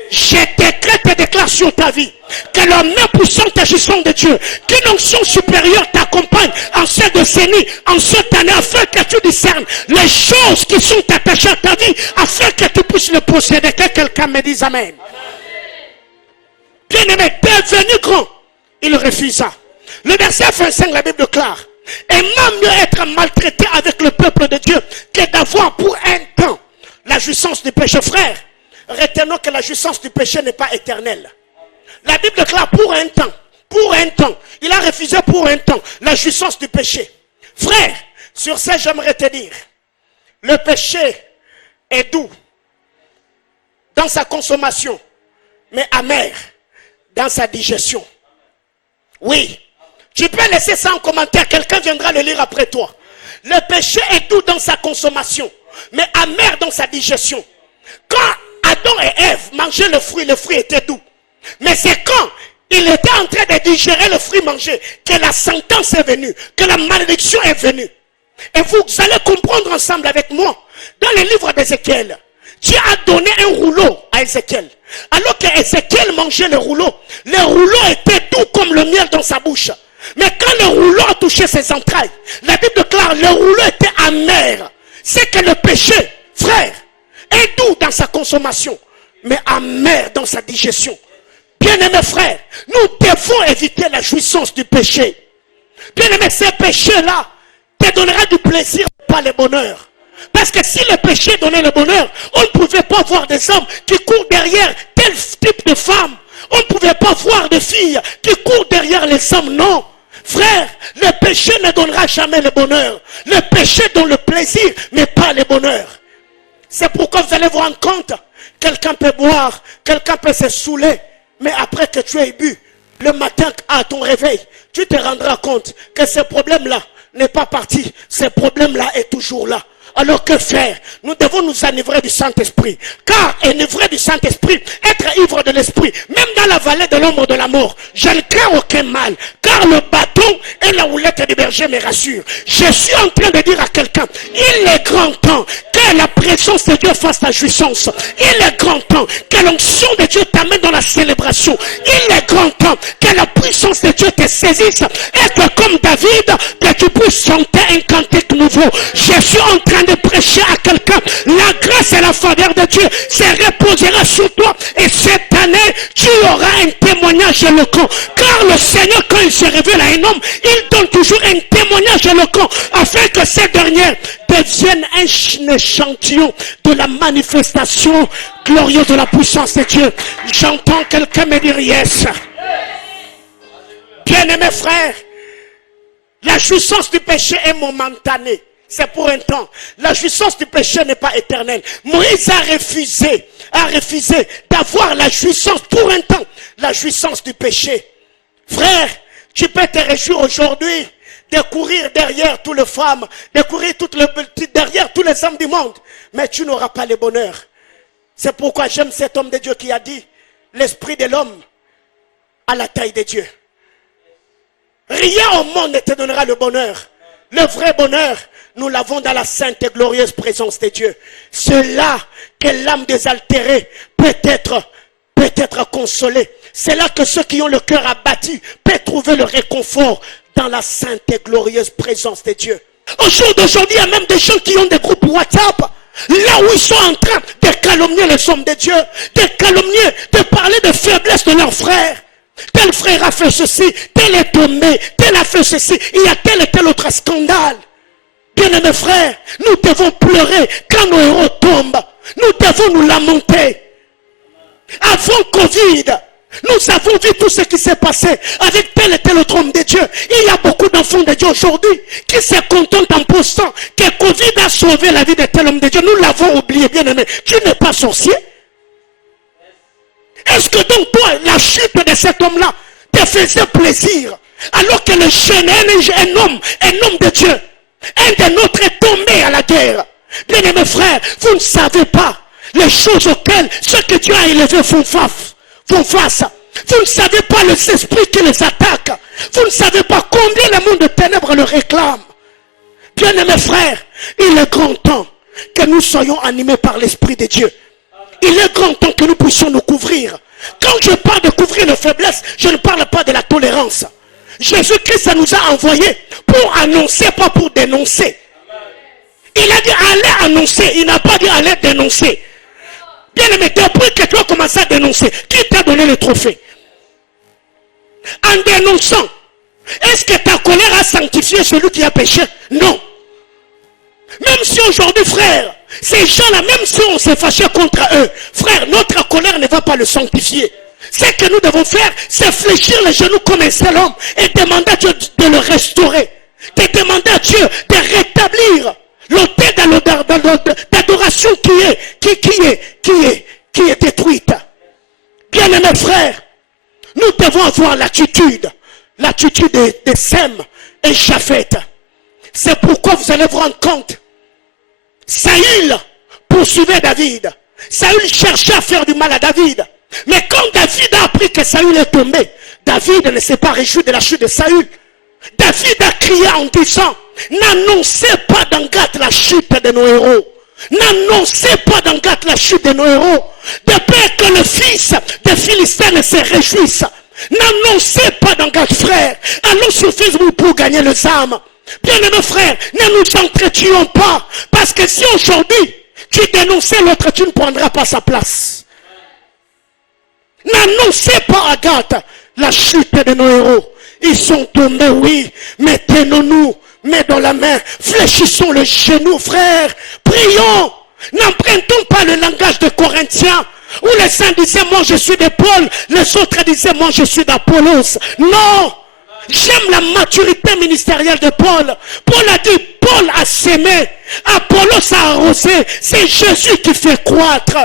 Je décrète et déclare sur ta vie que la main puissante agissante de Dieu, qu'une onction supérieure t'accompagne en cette décennie, en cette année, afin que tu discernes les choses qui sont attachées à ta vie, afin que tu puisses le posséder. Que quelqu'un me dise Amen. Bien-aimé, devenu grand, il refusa. Le verset 25, la Bible déclare, aimant mieux être maltraité avec le peuple de Dieu que d'avoir pour un temps la jouissance du péché. Frère, retenons que la jouissance du péché n'est pas éternelle. La Bible déclare pour un temps. Pour un temps. Il a refusé pour un temps la jouissance du péché. Frère, sur ça j'aimerais te dire, le péché est doux dans sa consommation, mais amer dans sa digestion. Oui, tu peux laisser ça en commentaire, quelqu'un viendra le lire après toi. Le péché est doux dans sa consommation, mais amer dans sa digestion. Quand Adam et Ève mangeaient le fruit était doux. Mais c'est quand il était en train de digérer le fruit mangé que la sentence est venue, que la malédiction est venue. Et vous allez comprendre ensemble avec moi, dans le livre d'Ézéchiel, Dieu a donné un rouleau à Ézéchiel. Alors que Ézéchiel mangeait le rouleau était doux comme le miel dans sa bouche. Mais quand le rouleau a touché ses entrailles, la Bible déclare le rouleau était amer. C'est que le péché, frère, est doux dans sa consommation, mais amer dans sa digestion. Bien-aimés frères, nous devons éviter la jouissance du péché. Bien-aimés, ces péchés-là te donnera du plaisir, pas le bonheur. Parce que si le péché donnait le bonheur, on ne pouvait pas voir des hommes qui courent derrière tel type de femme. On ne pouvait pas voir des filles qui courent derrière les hommes, non. Frère, le péché ne donnera jamais le bonheur. Le péché donne le plaisir, mais pas le bonheur. C'est pourquoi vous allez vous rendre compte, quelqu'un peut boire, quelqu'un peut se saouler, mais après que tu aies bu, le matin à ton réveil, tu te rendras compte que ce problème-là n'est pas parti. Ce problème-là est toujours là. Alors que faire? Nous devons nous enivrer du Saint-Esprit. Car enivrer du Saint-Esprit, être ivre de l'Esprit, même dans la vallée de l'ombre de la mort, je ne crains aucun mal. Car le bâton et la houlette du berger me rassurent. Je suis en train de dire à quelqu'un, il est grand temps que la présence de Dieu fasse la jouissance. Il est grand temps que l'onction de Dieu t'amène dans la célébration. Il est grand temps que la puissance de Dieu te saisisse. Et que comme David, que tu puisses chanter un cantique nouveau. Je suis en train de prêcher à quelqu'un. La grâce et la faveur de Dieu se reposera sur toi. Et cette année, tu auras un témoignage éloquent. Car le Seigneur, quand il se révèle à un homme, il donne toujours un témoignage éloquent. Afin que cette dernière devienne un échantillon de la manifestation glorieuse de la puissance de Dieu. J'entends quelqu'un me dire yes. Bien-aimés frères, la jouissance du péché est momentanée. C'est pour un temps. La jouissance du péché n'est pas éternelle. Moïse a refusé d'avoir la jouissance pour un temps. La jouissance du péché. Frère, tu peux te réjouir aujourd'hui de courir derrière toutes les femmes, de courir derrière tous les hommes du monde. Mais tu n'auras pas le bonheur. C'est pourquoi j'aime cet homme de Dieu qui a dit, l'esprit de l'homme à la taille de Dieu. Rien au monde ne te donnera le bonheur. Le vrai bonheur, nous l'avons dans la sainte et glorieuse présence de Dieu. C'est là que l'âme désaltérée peut être consolée. C'est là que ceux qui ont le cœur abattu peuvent trouver le réconfort dans la sainte et glorieuse présence de Dieu. Au jour d'aujourd'hui, il y a même des gens qui ont des groupes WhatsApp, là où ils sont en train de calomnier les hommes de Dieu, de calomnier, de parler de faiblesse de leurs frères. Tel frère a fait ceci, tel est tombé, tel a fait ceci, il y a tel et tel autre scandale. Bien-aimés frères, nous devons pleurer quand nos héros tombent. Nous devons nous lamenter. Avant Covid, nous avons vu tout ce qui s'est passé avec tel et tel autre homme de Dieu. Il y a beaucoup d'enfants de Dieu aujourd'hui qui se contentent en postant que Covid a sauvé la vie de tel homme de Dieu. Nous l'avons oublié, bien-aimé. Tu n'es pas sorcier. Est-ce que donc toi, la chute de cet homme-là te faisait plaisir? Alors que le jeune, un homme de Dieu, un des nôtres est tombé à la guerre. Bien-aimés frères, vous ne savez pas les choses auxquelles ceux que Dieu a élevés font face. Vous ne savez pas les esprits qui les attaquent. Vous ne savez pas combien le monde de ténèbres le réclame. Bien-aimés frères, il est grand temps que nous soyons animés par l'Esprit de Dieu. Il est grand temps que nous puissions nous couvrir. Quand je parle de couvrir nos faiblesses, je ne parle pas de la tolérance. Jésus-Christ nous a envoyés pour annoncer, pas pour dénoncer. Il a dit allez annoncer, il n'a pas dit allez dénoncer. Bien aimé, depuis que tu as commencé à dénoncer, qui t'a donné le trophée? En dénonçant, est-ce que ta colère a sanctifié celui qui a péché? Non. Même si aujourd'hui, frère, ces gens-là, même si on s'est fâché contre eux, frère, notre colère ne va pas le sanctifier. Ce que nous devons faire, c'est fléchir les genoux comme un seul homme et demander à Dieu de le restaurer. De demander à Dieu de rétablir l'autel d'adoration qui est détruite. Bien-aimés frères, nous devons avoir l'attitude de Sem et Japheth. C'est pourquoi vous allez vous rendre compte. Saül poursuivait David. Saül cherchait à faire du mal à David. Mais quand David a appris que Saül est tombé, David ne s'est pas réjoui de la chute de Saül. David a crié en disant, n'annoncez pas dans Gath la chute de nos héros. N'annoncez pas dans Gath la chute de nos héros. De peur que le fils des Philistins ne se réjouisse. N'annoncez pas dans Gath, frère. Allons sur Facebook pour gagner les âmes. Bien-aimés frères, ne nous entretuons pas. Parce que si aujourd'hui, tu dénonçais l'autre, tu ne prendras pas sa place. N'annoncez pas à Gath la chute de nos héros. Ils sont tombés, oui, mais tenons-nous, main dans la main, fléchissons le genou, frère. Prions. N'empruntons pas le langage de Corinthiens. Où les uns disaient, moi je suis de Paul, les autres disaient, moi je suis d'Apollos. Non! J'aime la maturité ministérielle de Paul. Paul a dit, Paul a sémé, Apollos a arrosé, c'est Jésus qui fait croître.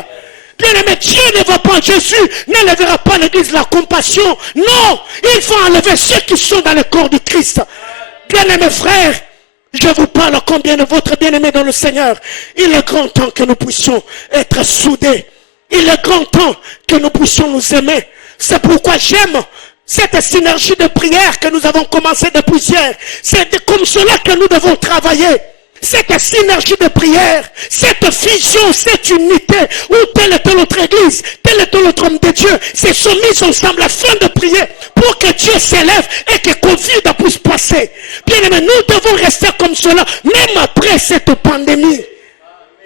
Bien aimé, Dieu ne va pas, Jésus n'élèvera pas l'église la compassion. Non, il faut enlever ceux qui sont dans le corps du Christ. Bien aimé frère, je vous parle combien de votre bien-aimé dans le Seigneur. Il est grand temps que nous puissions être soudés. Il est grand temps que nous puissions nous aimer. C'est pourquoi j'aime cette synergie de prière que nous avons commencé depuis hier. C'est comme cela que nous devons travailler. Cette synergie de prière, cette fusion, cette unité, où telle et telle autre église, tel et tel autre homme de Dieu se sont mis ensemble afin de prier pour que Dieu s'élève et que Covid puisse passer. Bien aimé, nous devons rester comme cela, même après cette pandémie.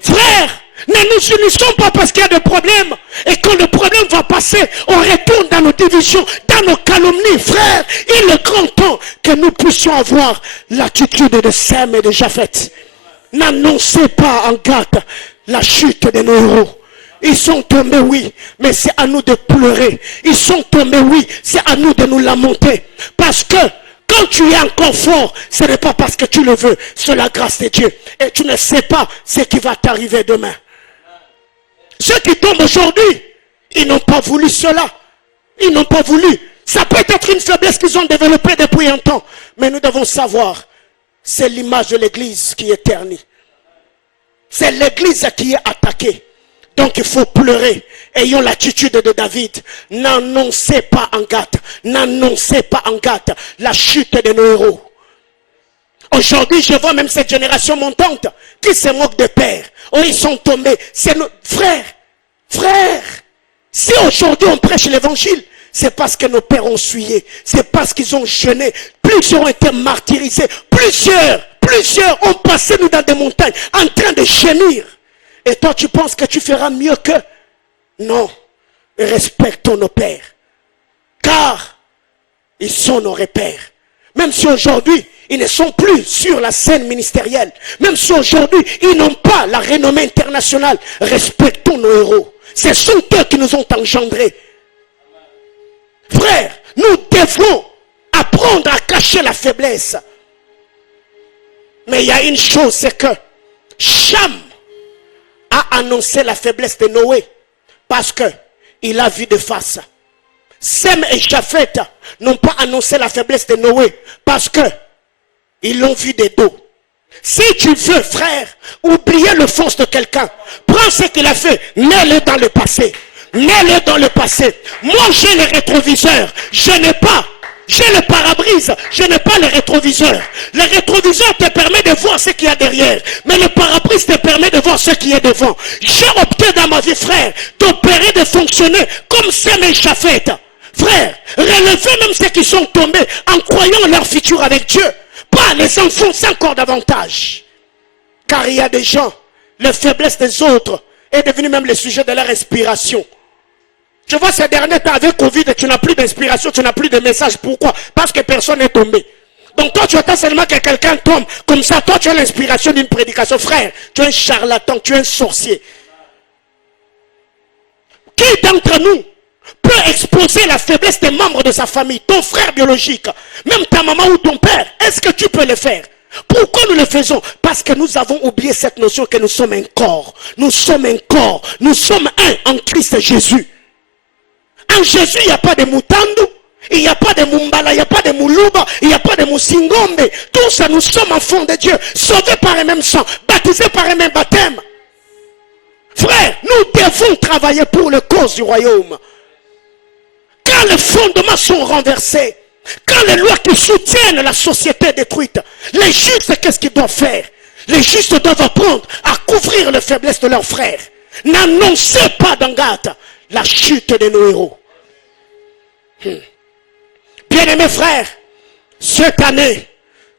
Frère, ne nous unissons pas parce qu'il y a des problèmes. Et quand le problème va passer, on retourne dans nos divisions, dans nos calomnies. Frère, il est grand temps que nous puissions avoir l'attitude de Sem et de Japheth. N'annoncez pas en Gath la chute de nos héros. Ils sont tombés, oui, mais c'est à nous de pleurer. Ils sont tombés, oui, c'est à nous de nous lamenter. Parce que quand tu es encore fort, ce n'est pas parce que tu le veux, c'est la grâce de Dieu. Et tu ne sais pas ce qui va t'arriver demain. Ceux qui tombent aujourd'hui, ils n'ont pas voulu cela. Ils n'ont pas voulu. Ça peut être une faiblesse qu'ils ont développée depuis un temps. Mais nous devons savoir, c'est l'image de l'église qui est ternie. C'est l'église qui est attaquée. Donc il faut pleurer. Ayons l'attitude de David. N'annoncez pas en Gath. N'annoncez pas en Gath la chute de nos héros. Aujourd'hui, je vois même cette génération montante qui se moque de pères. Oh, ils sont tombés. C'est nos frères. Frères. Si aujourd'hui on prêche l'évangile, c'est parce que nos pères ont suyé. C'est parce qu'ils ont jeûné. Plusieurs ont été martyrisés. Plusieurs ont passé nous dans des montagnes en train de gémir. Et toi, tu penses que tu feras mieux qu'eux? Non. Respectons nos pères. Car ils sont nos repères. Même si aujourd'hui, ils ne sont plus sur la scène ministérielle. Même si aujourd'hui, ils n'ont pas la renommée internationale. Respectons nos héros. Ce sont eux qui nous ont engendrés. Frères, nous devons apprendre à cacher la faiblesse. Mais il y a une chose, c'est que Cham a annoncé la faiblesse de Noé parce qu'il a vu de face. Sem et Japheth n'ont pas annoncé la faiblesse de Noé parce qu'ils l'ont vu de dos. Si tu veux, frère, oublier l'offense de quelqu'un, prends ce qu'il a fait, mets-le dans le passé. Mets-le dans le passé. Moi, j'ai le rétroviseur. J'ai le pare-brise. Je n'ai pas le rétroviseur. Le rétroviseur te permet de voir ce qu'il y a derrière. Mais le pare-brise te permet de voir ce qui est devant. J'ai opté dans ma vie, frère, d'opérer, de fonctionner comme Sem et Japheth. Frère, relevez même ceux qui sont tombés en croyant leur futur avec Dieu. Pas les enfoncer encore davantage. Car il y a des gens, la faiblesse des autres est devenue même le sujet de leur inspiration. Je vois ces derniers temps avec Covid, tu n'as plus d'inspiration, tu n'as plus de message. Pourquoi? Parce que personne n'est tombé. Donc toi, tu attends seulement que quelqu'un tombe. Comme ça, toi, tu as l'inspiration d'une prédication. Frère, tu es un charlatan, tu es un sorcier. Qui d'entre nous peut exposer la faiblesse des membres de sa famille, ton frère biologique, même ta maman ou ton père? Est-ce que tu peux le faire? Pourquoi nous le faisons? Parce que nous avons oublié cette notion que nous sommes un corps. Nous sommes un corps. Nous sommes un en Christ Jésus. En Jésus, il n'y a pas de Mutandu, il n'y a pas de Mumbala, il n'y a pas de Muluba, il n'y a pas de Musingombe. Tout ça, nous sommes enfants de Dieu, sauvés par un même sang, baptisés par un même baptême. Frère, nous devons travailler pour la cause du royaume. Quand les fondements sont renversés, quand les lois qui soutiennent la société détruite, les justes, qu'est-ce qu'ils doivent faire? Les justes doivent apprendre à couvrir les faiblesses de leurs frères. N'annoncez pas dans Gath la chute de nos héros. Bien-aimés frères, cette année,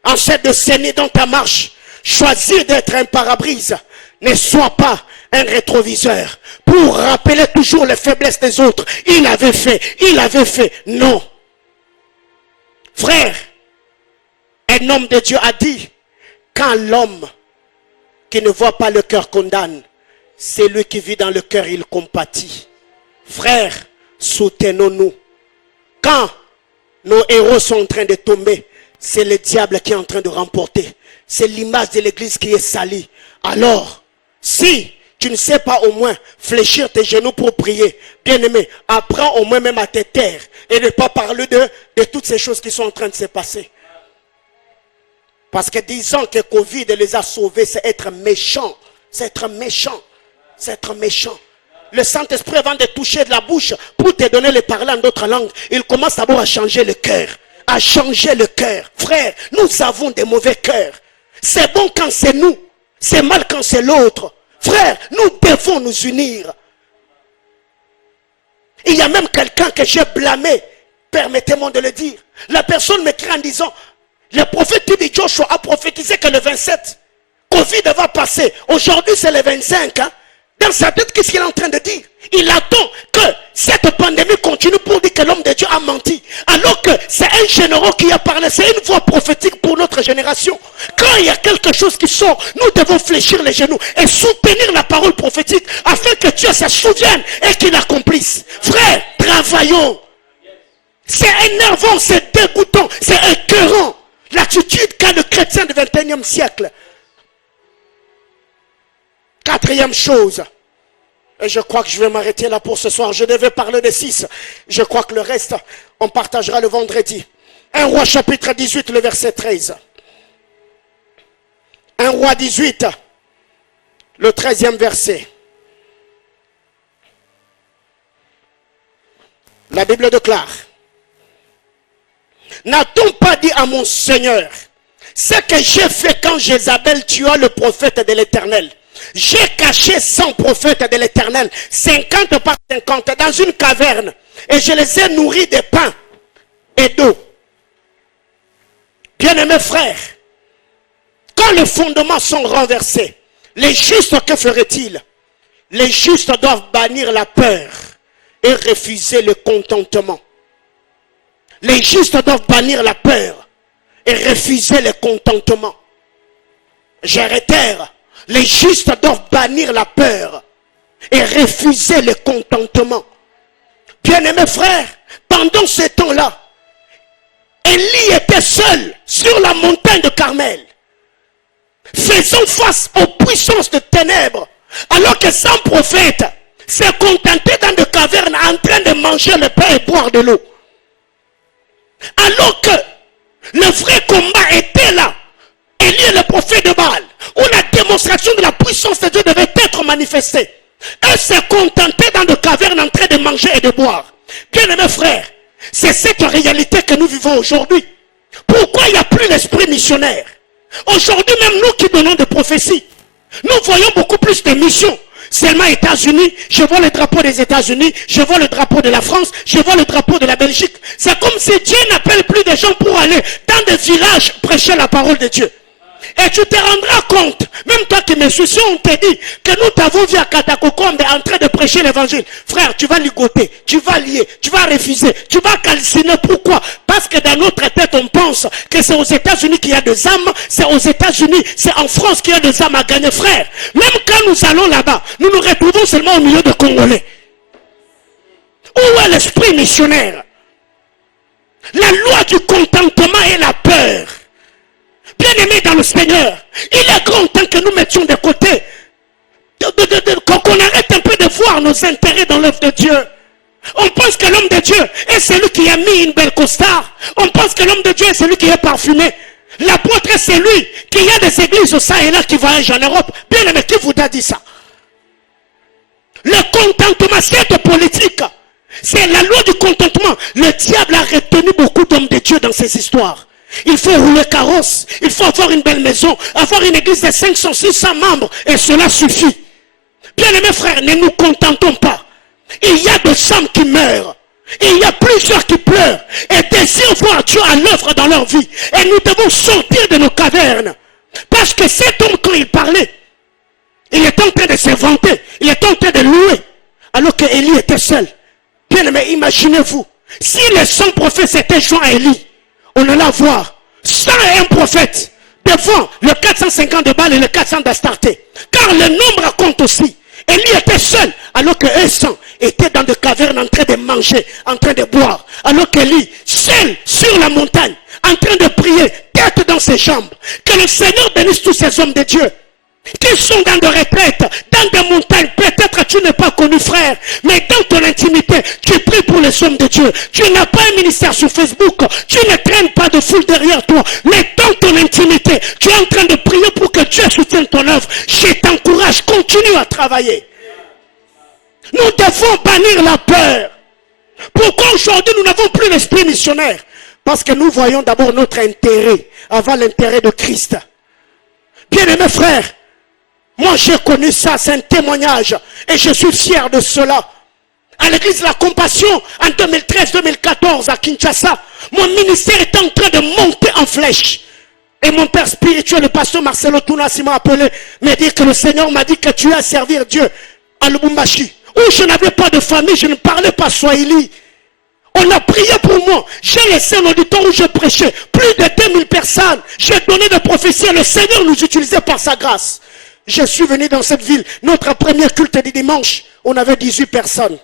en cette décennie dans ta marche, choisis d'être un pare-brise. Ne sois pas un rétroviseur pour rappeler toujours les faiblesses des autres. Il avait fait. Non. Frère, un homme de Dieu a dit, quand l'homme qui ne voit pas le cœur condamne, c'est lui qui vit dans le cœur, il compatit. Frères, soutenons-nous. Quand nos héros sont en train de tomber, c'est le diable qui est en train de remporter. C'est l'image de l'église qui est salie. Alors, si tu ne sais pas au moins fléchir tes genoux pour prier, bien-aimé, apprends au moins même à te taire et ne pas parler de toutes ces choses qui sont en train de se passer. Parce que disons que Covid les a sauvés, c'est être méchant. C'est être méchant. C'est être méchant. Le Saint-Esprit, avant de toucher de la bouche pour te donner les parler en d'autres langues, il commence d'abord à changer le cœur. À changer le cœur. Frère, nous avons des mauvais cœurs. C'est bon quand c'est nous. C'est mal quand c'est l'autre. Frère, nous devons nous unir. Il y a même quelqu'un que j'ai blâmé. Permettez-moi de le dire. La personne m'écrit en disant, le prophète dit Joshua a prophétisé que le 27, Covid va passer. Aujourd'hui c'est le 25. Dans sa tête, qu'est-ce qu'il est en train de dire? Il attend que cette pandémie continue pour dire que l'homme de Dieu a menti. Alors que c'est un général qui a parlé, c'est une voix prophétique pour notre génération. Quand il y a quelque chose qui sort, nous devons fléchir les genoux et soutenir la parole prophétique afin que Dieu se souvienne et qu'il accomplisse. Frère, travaillons. C'est énervant, c'est dégoûtant, c'est écœurant. L'attitude qu'a le chrétien du 21e siècle. Quatrième chose, et je crois que je vais m'arrêter là pour ce soir. Je devais parler de 6. Je crois que le reste, on partagera le vendredi. 1 Roi chapitre 18, le verset 13. 1 Roi 18, le 13e verset. La Bible déclare. N'a-t-on pas dit à mon Seigneur, ce que j'ai fait quand Jézabel tua le prophète de l'Éternel? J'ai caché 100 prophètes de l'Éternel, 50 par 50, dans une caverne. Et je les ai nourris de pain et d'eau. Bien-aimés frères, quand les fondements sont renversés, les justes, que feraient-ils? Les justes doivent bannir la peur et refuser le contentement. Les justes doivent bannir la peur et refuser le contentement. Je réitère. Les justes doivent bannir la peur et refuser le contentement. Bien-aimés frères, pendant ce temps-là, Élie était seul sur la montagne de Carmel, faisant face aux puissances de ténèbres, alors que 100 prophètes se contentaient dans des cavernes en train de manger le pain et boire de l'eau. Alors que le vrai combat était là. Élie est le prophète de Baal, où la démonstration de la puissance de Dieu devait être manifestée. Eux se contentaient dans des cavernes en train de manger et de boire. Bien-aimés frères, c'est cette réalité que nous vivons aujourd'hui. Pourquoi il n'y a plus l'esprit missionnaire? Aujourd'hui, même nous qui donnons des prophéties, nous voyons beaucoup plus de missions. Seulement États-Unis, je vois le drapeau des États-Unis, je vois le drapeau de la France, je vois le drapeau de la Belgique. C'est comme si Dieu n'appelle plus de gens pour aller dans des villages prêcher la parole de Dieu. Et tu te rendras compte, même toi qui me suis, si on te dit que nous t'avons vu à Katakokombe en train de prêcher l'évangile, frère, tu vas ligoter, tu vas lier, tu vas refuser, tu vas calciner. Pourquoi? Parce que dans notre tête, on pense que c'est aux États-Unis qu'il y a des âmes, c'est aux États-Unis, c'est en France qu'il y a des âmes à gagner, frère. Même quand nous allons là-bas, nous nous retrouvons seulement au milieu de Congolais. Où est l'esprit missionnaire? La loi du contentement et la peur. Bien-aimés dans le Seigneur, il est grand temps que nous mettions de côté, qu'on arrête un peu de voir nos intérêts dans l'œuvre de Dieu. On pense que l'homme de Dieu est celui qui a mis une belle costard. On pense que l'homme de Dieu est celui qui est parfumé. L'apôtre est celui qui a des églises au sein et là qui voyagent en Europe. Bien-aimé, qui vous a dit ça? Le contentement, cette politique, c'est la loi du contentement. Le diable a retenu beaucoup d'hommes de Dieu dans ces histoires. Il faut rouler carrosse, il faut avoir une belle maison, avoir une église de 500, 600 membres, et cela suffit. Bien-aimés frères, ne nous contentons pas. Il y a des femmes qui meurent, il y a plusieurs qui pleurent, et désirent voir Dieu à l'œuvre dans leur vie. Et nous devons sortir de nos cavernes. Parce que cet homme, quand il parlait, il est en train de se vanter, il est en train de louer, alors que Élie était seul. Bien-aimés, imaginez-vous, si les 100 prophètes s'étaient joints à Élie, on allait voir 101 prophètes devant le 450 de Baal et le 400 d'Astarté. Car le nombre compte aussi. Élie était seul, alors que Esan était dans des cavernes en train de manger, en train de boire. Alors qu'Élie, seul sur la montagne, en train de prier, tête dans ses jambes. Que le Seigneur bénisse tous ces hommes de Dieu qui sont dans des retraites, dans des montagnes. Peut-être tu n'es pas connu, frère, mais dans ton intimité, tu pries pour les hommes de Dieu. Tu n'as pas un ministère sur Facebook, tu ne traînes pas de foule derrière toi, mais dans ton intimité, tu es en train de prier pour que Dieu soutienne ton œuvre. Je t'encourage, continue à travailler. Nous devons bannir la peur. Pourquoi aujourd'hui nous n'avons plus l'esprit missionnaire? Parce que nous voyons d'abord notre intérêt avant l'intérêt de Christ. Bien-aimés frères, moi j'ai connu ça, c'est un témoignage et je suis fier de cela. À l'église de la Compassion, en 2013-2014 à Kinshasa, mon ministère était en train de monter en flèche. Et mon père spirituel, le pasteur Marcelo Tounassi m'a appelé, m'a dit que le Seigneur m'a dit que tu as à servir Dieu à Lubumbashi. Où je n'avais pas de famille, je ne parlais pas Swahili. On a prié pour moi. J'ai laissé un auditoire où je prêchais. Plus de 2000 personnes. J'ai donné des prophéties. Le Seigneur nous utilisait par sa grâce. Je suis venu dans cette ville. Notre premier culte du dimanche, on avait 18 personnes.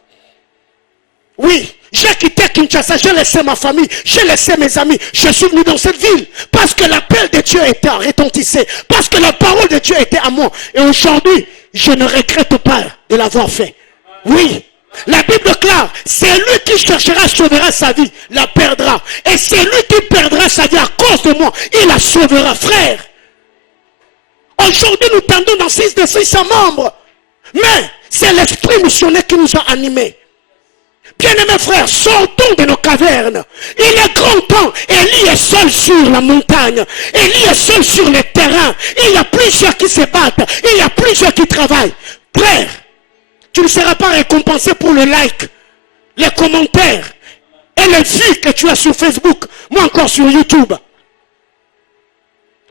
Oui, j'ai quitté Kinshasa, j'ai laissé ma famille, j'ai laissé mes amis. Je suis venu dans cette ville parce que l'appel de Dieu était retentissé. Parce que la parole de Dieu était à moi. Et aujourd'hui, je ne regrette pas de l'avoir fait. Oui. La Bible déclare, c'est lui qui cherchera, sauvera sa vie, la perdra. Et c'est lui qui perdra sa vie à cause de moi, il la sauvera, frère. Aujourd'hui, nous tendons dans 6 de 600 membres. Mais c'est l'esprit missionnaire qui nous a animés. Bien-aimés frères, sortons de nos cavernes. Il est grand temps. Élie est seul sur la montagne. Élie est seul sur le terrain. Il y a plusieurs qui se battent. Il y a plusieurs qui travaillent. Frère, tu ne seras pas récompensé pour le like, les commentaires et les vues que tu as sur Facebook, moi encore sur YouTube.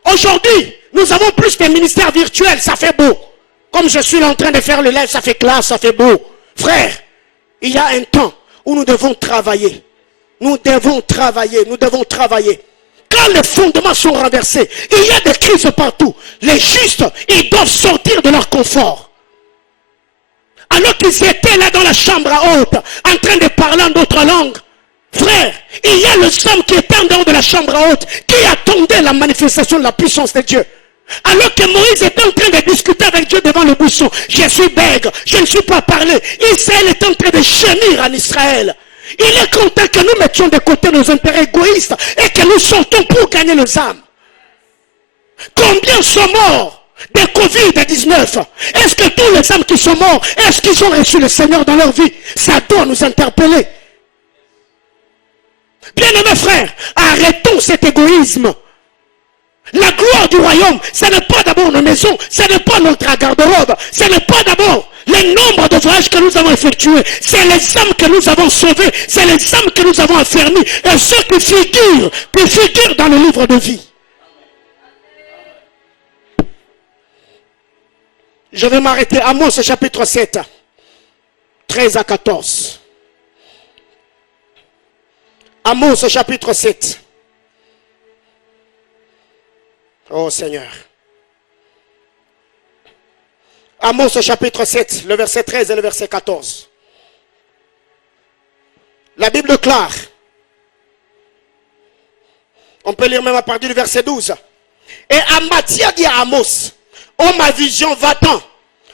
Aujourd'hui, nous avons plus de ministères virtuels, ça fait beau. Comme je suis là en train de faire le live, ça fait classe, ça fait beau. Frère, il y a un temps où nous devons travailler. Nous devons travailler, nous devons travailler. Quand les fondements sont renversés, il y a des crises partout. Les justes, ils doivent sortir de leur confort. Alors qu'ils étaient là dans la chambre à haute, en train de parler en d'autres langues. Frère, il y a le somme qui était en dehors de la chambre à haute, qui attendait la manifestation de la puissance de Dieu. Alors que Moïse était en train de discuter avec Dieu devant le buisson. Je suis bègue, je ne suis pas parlé. Israël est en train de gémir en Israël. Il est content que nous mettions de côté nos intérêts égoïstes et que nous sortons pour gagner les âmes. Combien sont morts de Covid-19? Est-ce que tous les âmes qui sont morts, est-ce qu'ils ont reçu le Seigneur dans leur vie? Ça doit nous interpeller. Bien-aimés frères, arrêtons cet égoïsme. La gloire du royaume, ce n'est pas d'abord nos maisons, ce n'est pas notre garde-robe, ce n'est pas d'abord le nombre de voyages que nous avons effectués, c'est les âmes que nous avons sauvées, c'est les âmes que nous avons affermies, et ceux qui figurent dans le livre de vie. Je vais m'arrêter. Amos chapitre 7, 13 à 14. Amos chapitre 7. Oh Seigneur. Amos chapitre 7, le verset 13 et le verset 14. La Bible déclare. On peut lire même à partir du verset 12. Et Amathia dit à Amos, oh ma vision, va-t'en,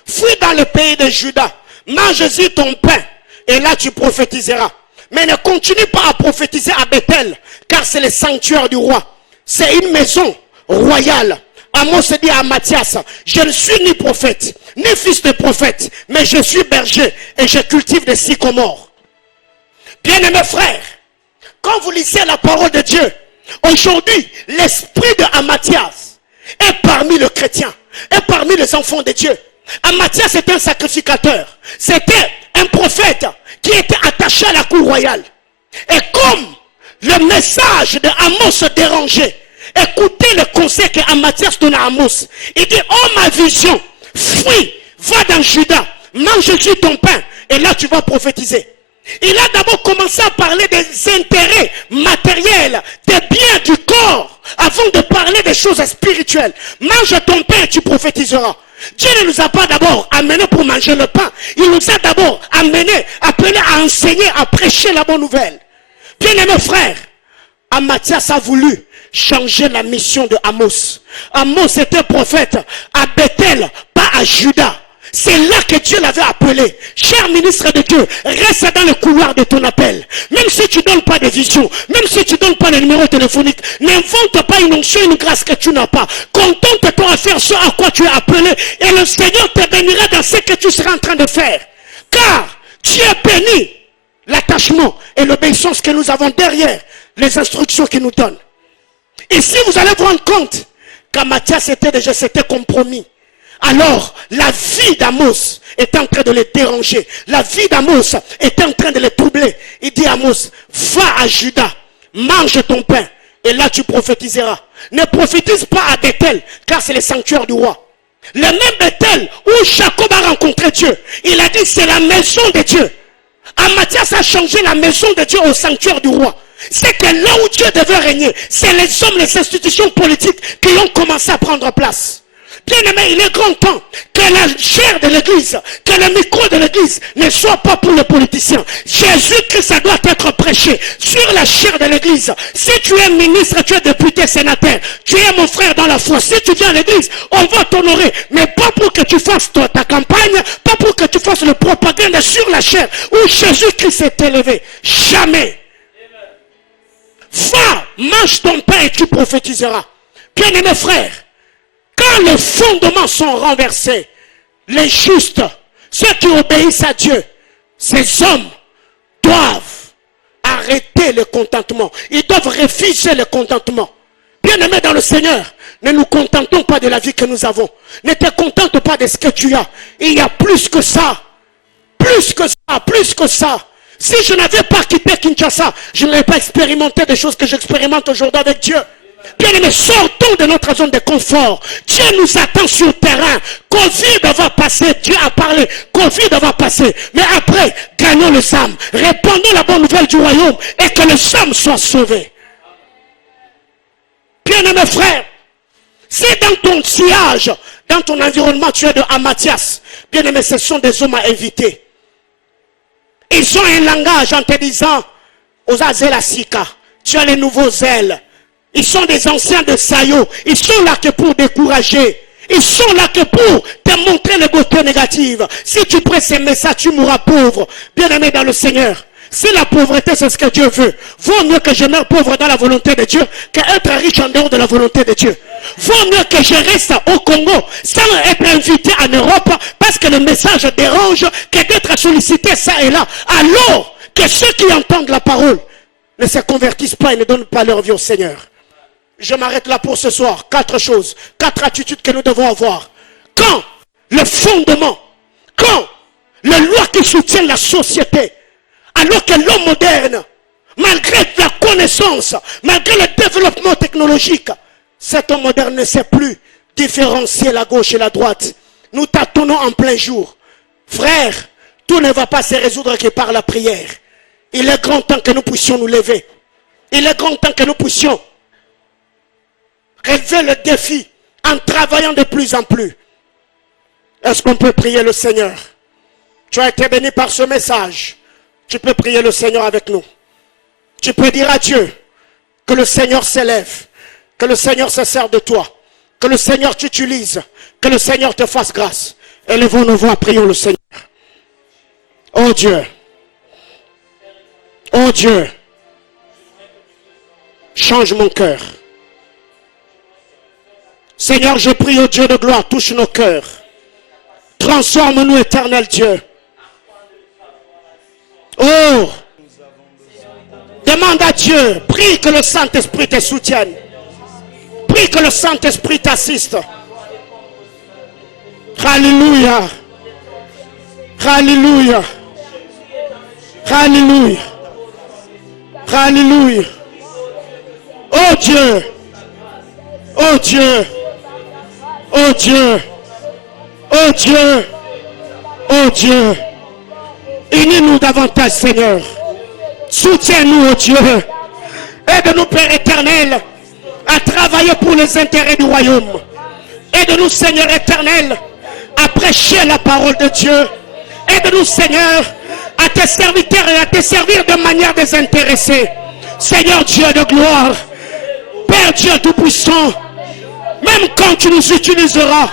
fuis dans le pays de Juda, mange-y ton pain, et là tu prophétiseras. Mais ne continue pas à prophétiser à Bethel, car c'est le sanctuaire du roi. C'est une maison royale. Amos dit à Mathias, je ne suis ni prophète, ni fils de prophète, mais je suis berger et je cultive des sycomores. Bien-aimés frères, quand vous lisez la parole de Dieu, aujourd'hui, l'esprit de Amathias est parmi les chrétiens, est parmi les enfants de Dieu. Amathias était un sacrificateur, c'était un prophète qui était attaché à la cour royale. Et comme le message de Amos dérangeait, écoutez le conseil que Amathias donnait à Amos. Il dit, oh ma vision, fuis, va dans Juda, mange-tu ton pain, et là tu vas prophétiser. Il a d'abord commencé à parler des intérêts matériels, des biens du corps, avant de parler des choses spirituelles. Mange ton pain et tu prophétiseras. Dieu ne nous a pas d'abord amenés pour manger le pain. Il nous a d'abord amenés, appelés à enseigner, à prêcher la bonne nouvelle. Bien-aimés frères, Amathias a voulu changer la mission de Amos. Amos était prophète à Bethel, pas à Juda. C'est là que Dieu l'avait appelé. Cher ministre de Dieu, reste dans le couloir de ton appel. Même si tu ne donnes pas de vision, même si tu ne donnes pas le numéro téléphonique, n'invente pas une onction, une grâce que tu n'as pas. Contente-toi à faire ce à quoi tu es appelé et le Seigneur te bénira dans ce que tu seras en train de faire. Car Dieu bénit l'attachement et l'obéissance que nous avons derrière les instructions qu'il nous donne. Et si vous allez vous rendre compte qu'Amathias s'était compromis, alors la vie d'Amos était en train de les déranger. La vie d'Amos était en train de les troubler. Il dit à Amos, va à Juda, mange ton pain, et là tu prophétiseras. Ne prophétise pas à Bethel, car c'est le sanctuaire du roi. Le même Bethel où Jacob a rencontré Dieu, il a dit c'est la maison de Dieu. Amathias a changé la maison de Dieu au sanctuaire du roi. C'est que là où Dieu devait régner, c'est les hommes, les institutions politiques qui ont commencé à prendre place. Bien aimé, il est grand temps que la chair de l'église, que le micro de l'église ne soit pas pour les politiciens. Jésus-Christ, ça doit être prêché sur la chair de l'église. Si tu es ministre, tu es député, sénateur, tu es mon frère dans la foi. Si tu viens à l'église, on va t'honorer. Mais pas pour que tu fasses ta campagne, pas pour que tu fasses le propagande sur la chair où Jésus-Christ est élevé. Jamais. Va, mange ton pain et tu prophétiseras. Bien aimé frère, quand les fondements sont renversés, les justes, ceux qui obéissent à Dieu, ces hommes doivent arrêter le contentement. Ils doivent refuser le contentement. Bien-aimés dans le Seigneur, ne nous contentons pas de la vie que nous avons. Ne te contente pas de ce que tu as. Il y a plus que ça. Plus que ça, plus que ça. Si je n'avais pas quitté Kinshasa, je n'aurais pas expérimenté des choses que j'expérimente aujourd'hui avec Dieu. Bien-aimés, sortons de notre zone de confort. Dieu nous attend sur le terrain. Covid va passer. Dieu a parlé. Covid va passer. Mais après, gagnons les âmes. Répandons la bonne nouvelle du royaume et que les âmes soient sauvées. Bien-aimés frères, si dans ton sillage, dans ton environnement, tu es de Amathias, bien-aimés, ce sont des hommes à inviter. Ils ont un langage en te disant, Ozazela Sika, tu as les nouveaux ailes. Ils sont des anciens de Sayo. Ils sont là que pour décourager. Ils sont là que pour te montrer les beautés négatives. Si tu prêtes ces messages, tu mourras pauvre. Bien-aimé dans le Seigneur. Si la pauvreté, c'est ce que Dieu veut, vaut mieux que je meure pauvre dans la volonté de Dieu qu'être riche en dehors de la volonté de Dieu. Vaut mieux que je reste au Congo sans être invité en Europe parce que le message dérange que d'être sollicité ça et là. Alors que ceux qui entendent la parole ne se convertissent pas et ne donnent pas leur vie au Seigneur. Je m'arrête là pour ce soir. 4 choses, 4 attitudes que nous devons avoir. Quand le fondement, quand les lois qui soutiennent la société, alors que l'homme moderne, malgré la connaissance, malgré le développement technologique, cet homme moderne ne sait plus différencier la gauche et la droite. Nous tâtonnons en plein jour. Frère, tout ne va pas se résoudre que par la prière. Il est grand temps que nous puissions nous lever. Il est grand temps que nous puissions relever le défi en travaillant de plus en plus. Est-ce qu'on peut prier le Seigneur? Tu as été béni par ce message. Tu peux prier le Seigneur avec nous. Tu peux dire à Dieu que le Seigneur s'élève, que le Seigneur se sert de toi, que le Seigneur t'utilise, que le Seigneur te fasse grâce. Élevons nos voix, prions le Seigneur. Oh Dieu, oh Dieu, change mon cœur. Seigneur, je prie au Dieu de gloire, touche nos cœurs. Transforme-nous, éternel Dieu. Oh, demande à Dieu, prie que le Saint-Esprit te soutienne. Prie que le Saint-Esprit t'assiste. Alléluia. Alléluia. Alléluia. Alléluia. Oh Dieu. Oh Dieu. Oh Dieu. Oh Dieu. Oh Dieu. Unis-nous davantage, Seigneur. Soutiens-nous, oh Dieu. Aide-nous, Père éternel, à travailler pour les intérêts du royaume. Aide-nous, Seigneur éternel, à prêcher la parole de Dieu. Aide-nous, Seigneur, à tes serviteurs et à te servir de manière désintéressée. Seigneur Dieu de gloire, Père Dieu Tout-Puissant, même quand tu nous utiliseras,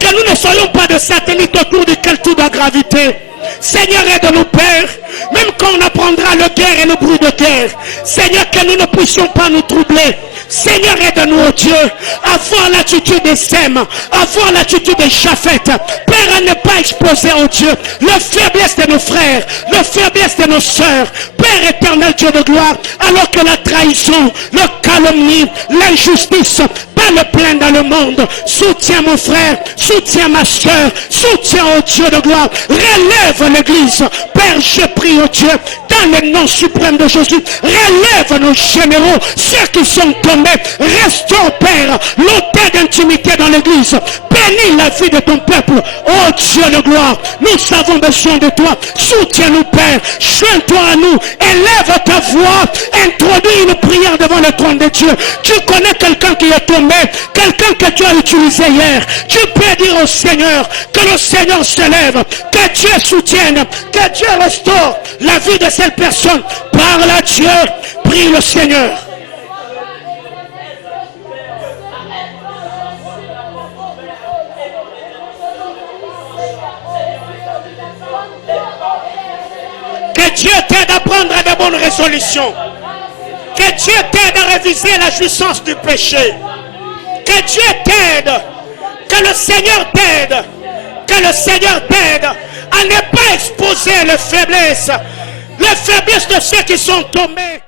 que nous ne soyons pas de satellites autour duquel tout doit graviter. Seigneur, aide-nous, Père, même quand on apprendra le guerre et le bruit de guerre. Seigneur, que nous ne puissions pas nous troubler. Seigneur, aide-nous, oh Dieu, à voir l'attitude des Sem, à voir l'attitude des Japheth. Père, à ne pas exposer, oh Dieu, la faiblesse de nos frères, la faiblesse de nos sœurs. Père éternel, Dieu de gloire, alors que la trahison, le calomnie, l'injustice, pas le plein dans le monde. Soutiens mon frère, soutiens ma soeur, soutiens, oh Dieu de gloire, relève l'église. Père, je prie, oh Dieu, dans le nom suprême de Jésus, relève nos généraux, ceux qui sont tombés. Restaure, Père, l'autel d'intimité dans l'église. Bénis la vie de ton peuple. Oh Dieu de gloire, nous avons besoin de toi. Soutiens-nous, Père. Joins-toi à nous. Élève ta voix. Introduis une prière devant le trône de Dieu. Tu connais quelqu'un qui est tombé, quelqu'un que tu as utilisé hier. Tu peux dire au Seigneur que le Seigneur se lève, que Dieu soutienne, que Dieu restaure la vie de cette personne. Parle à Dieu. Prie le Seigneur. Que Dieu t'aide à prendre de bonnes résolutions. Que Dieu t'aide à réviser la jouissance du péché. Que Dieu t'aide. Que le Seigneur t'aide. Que le Seigneur t'aide à ne pas exposer les faiblesses de ceux qui sont tombés.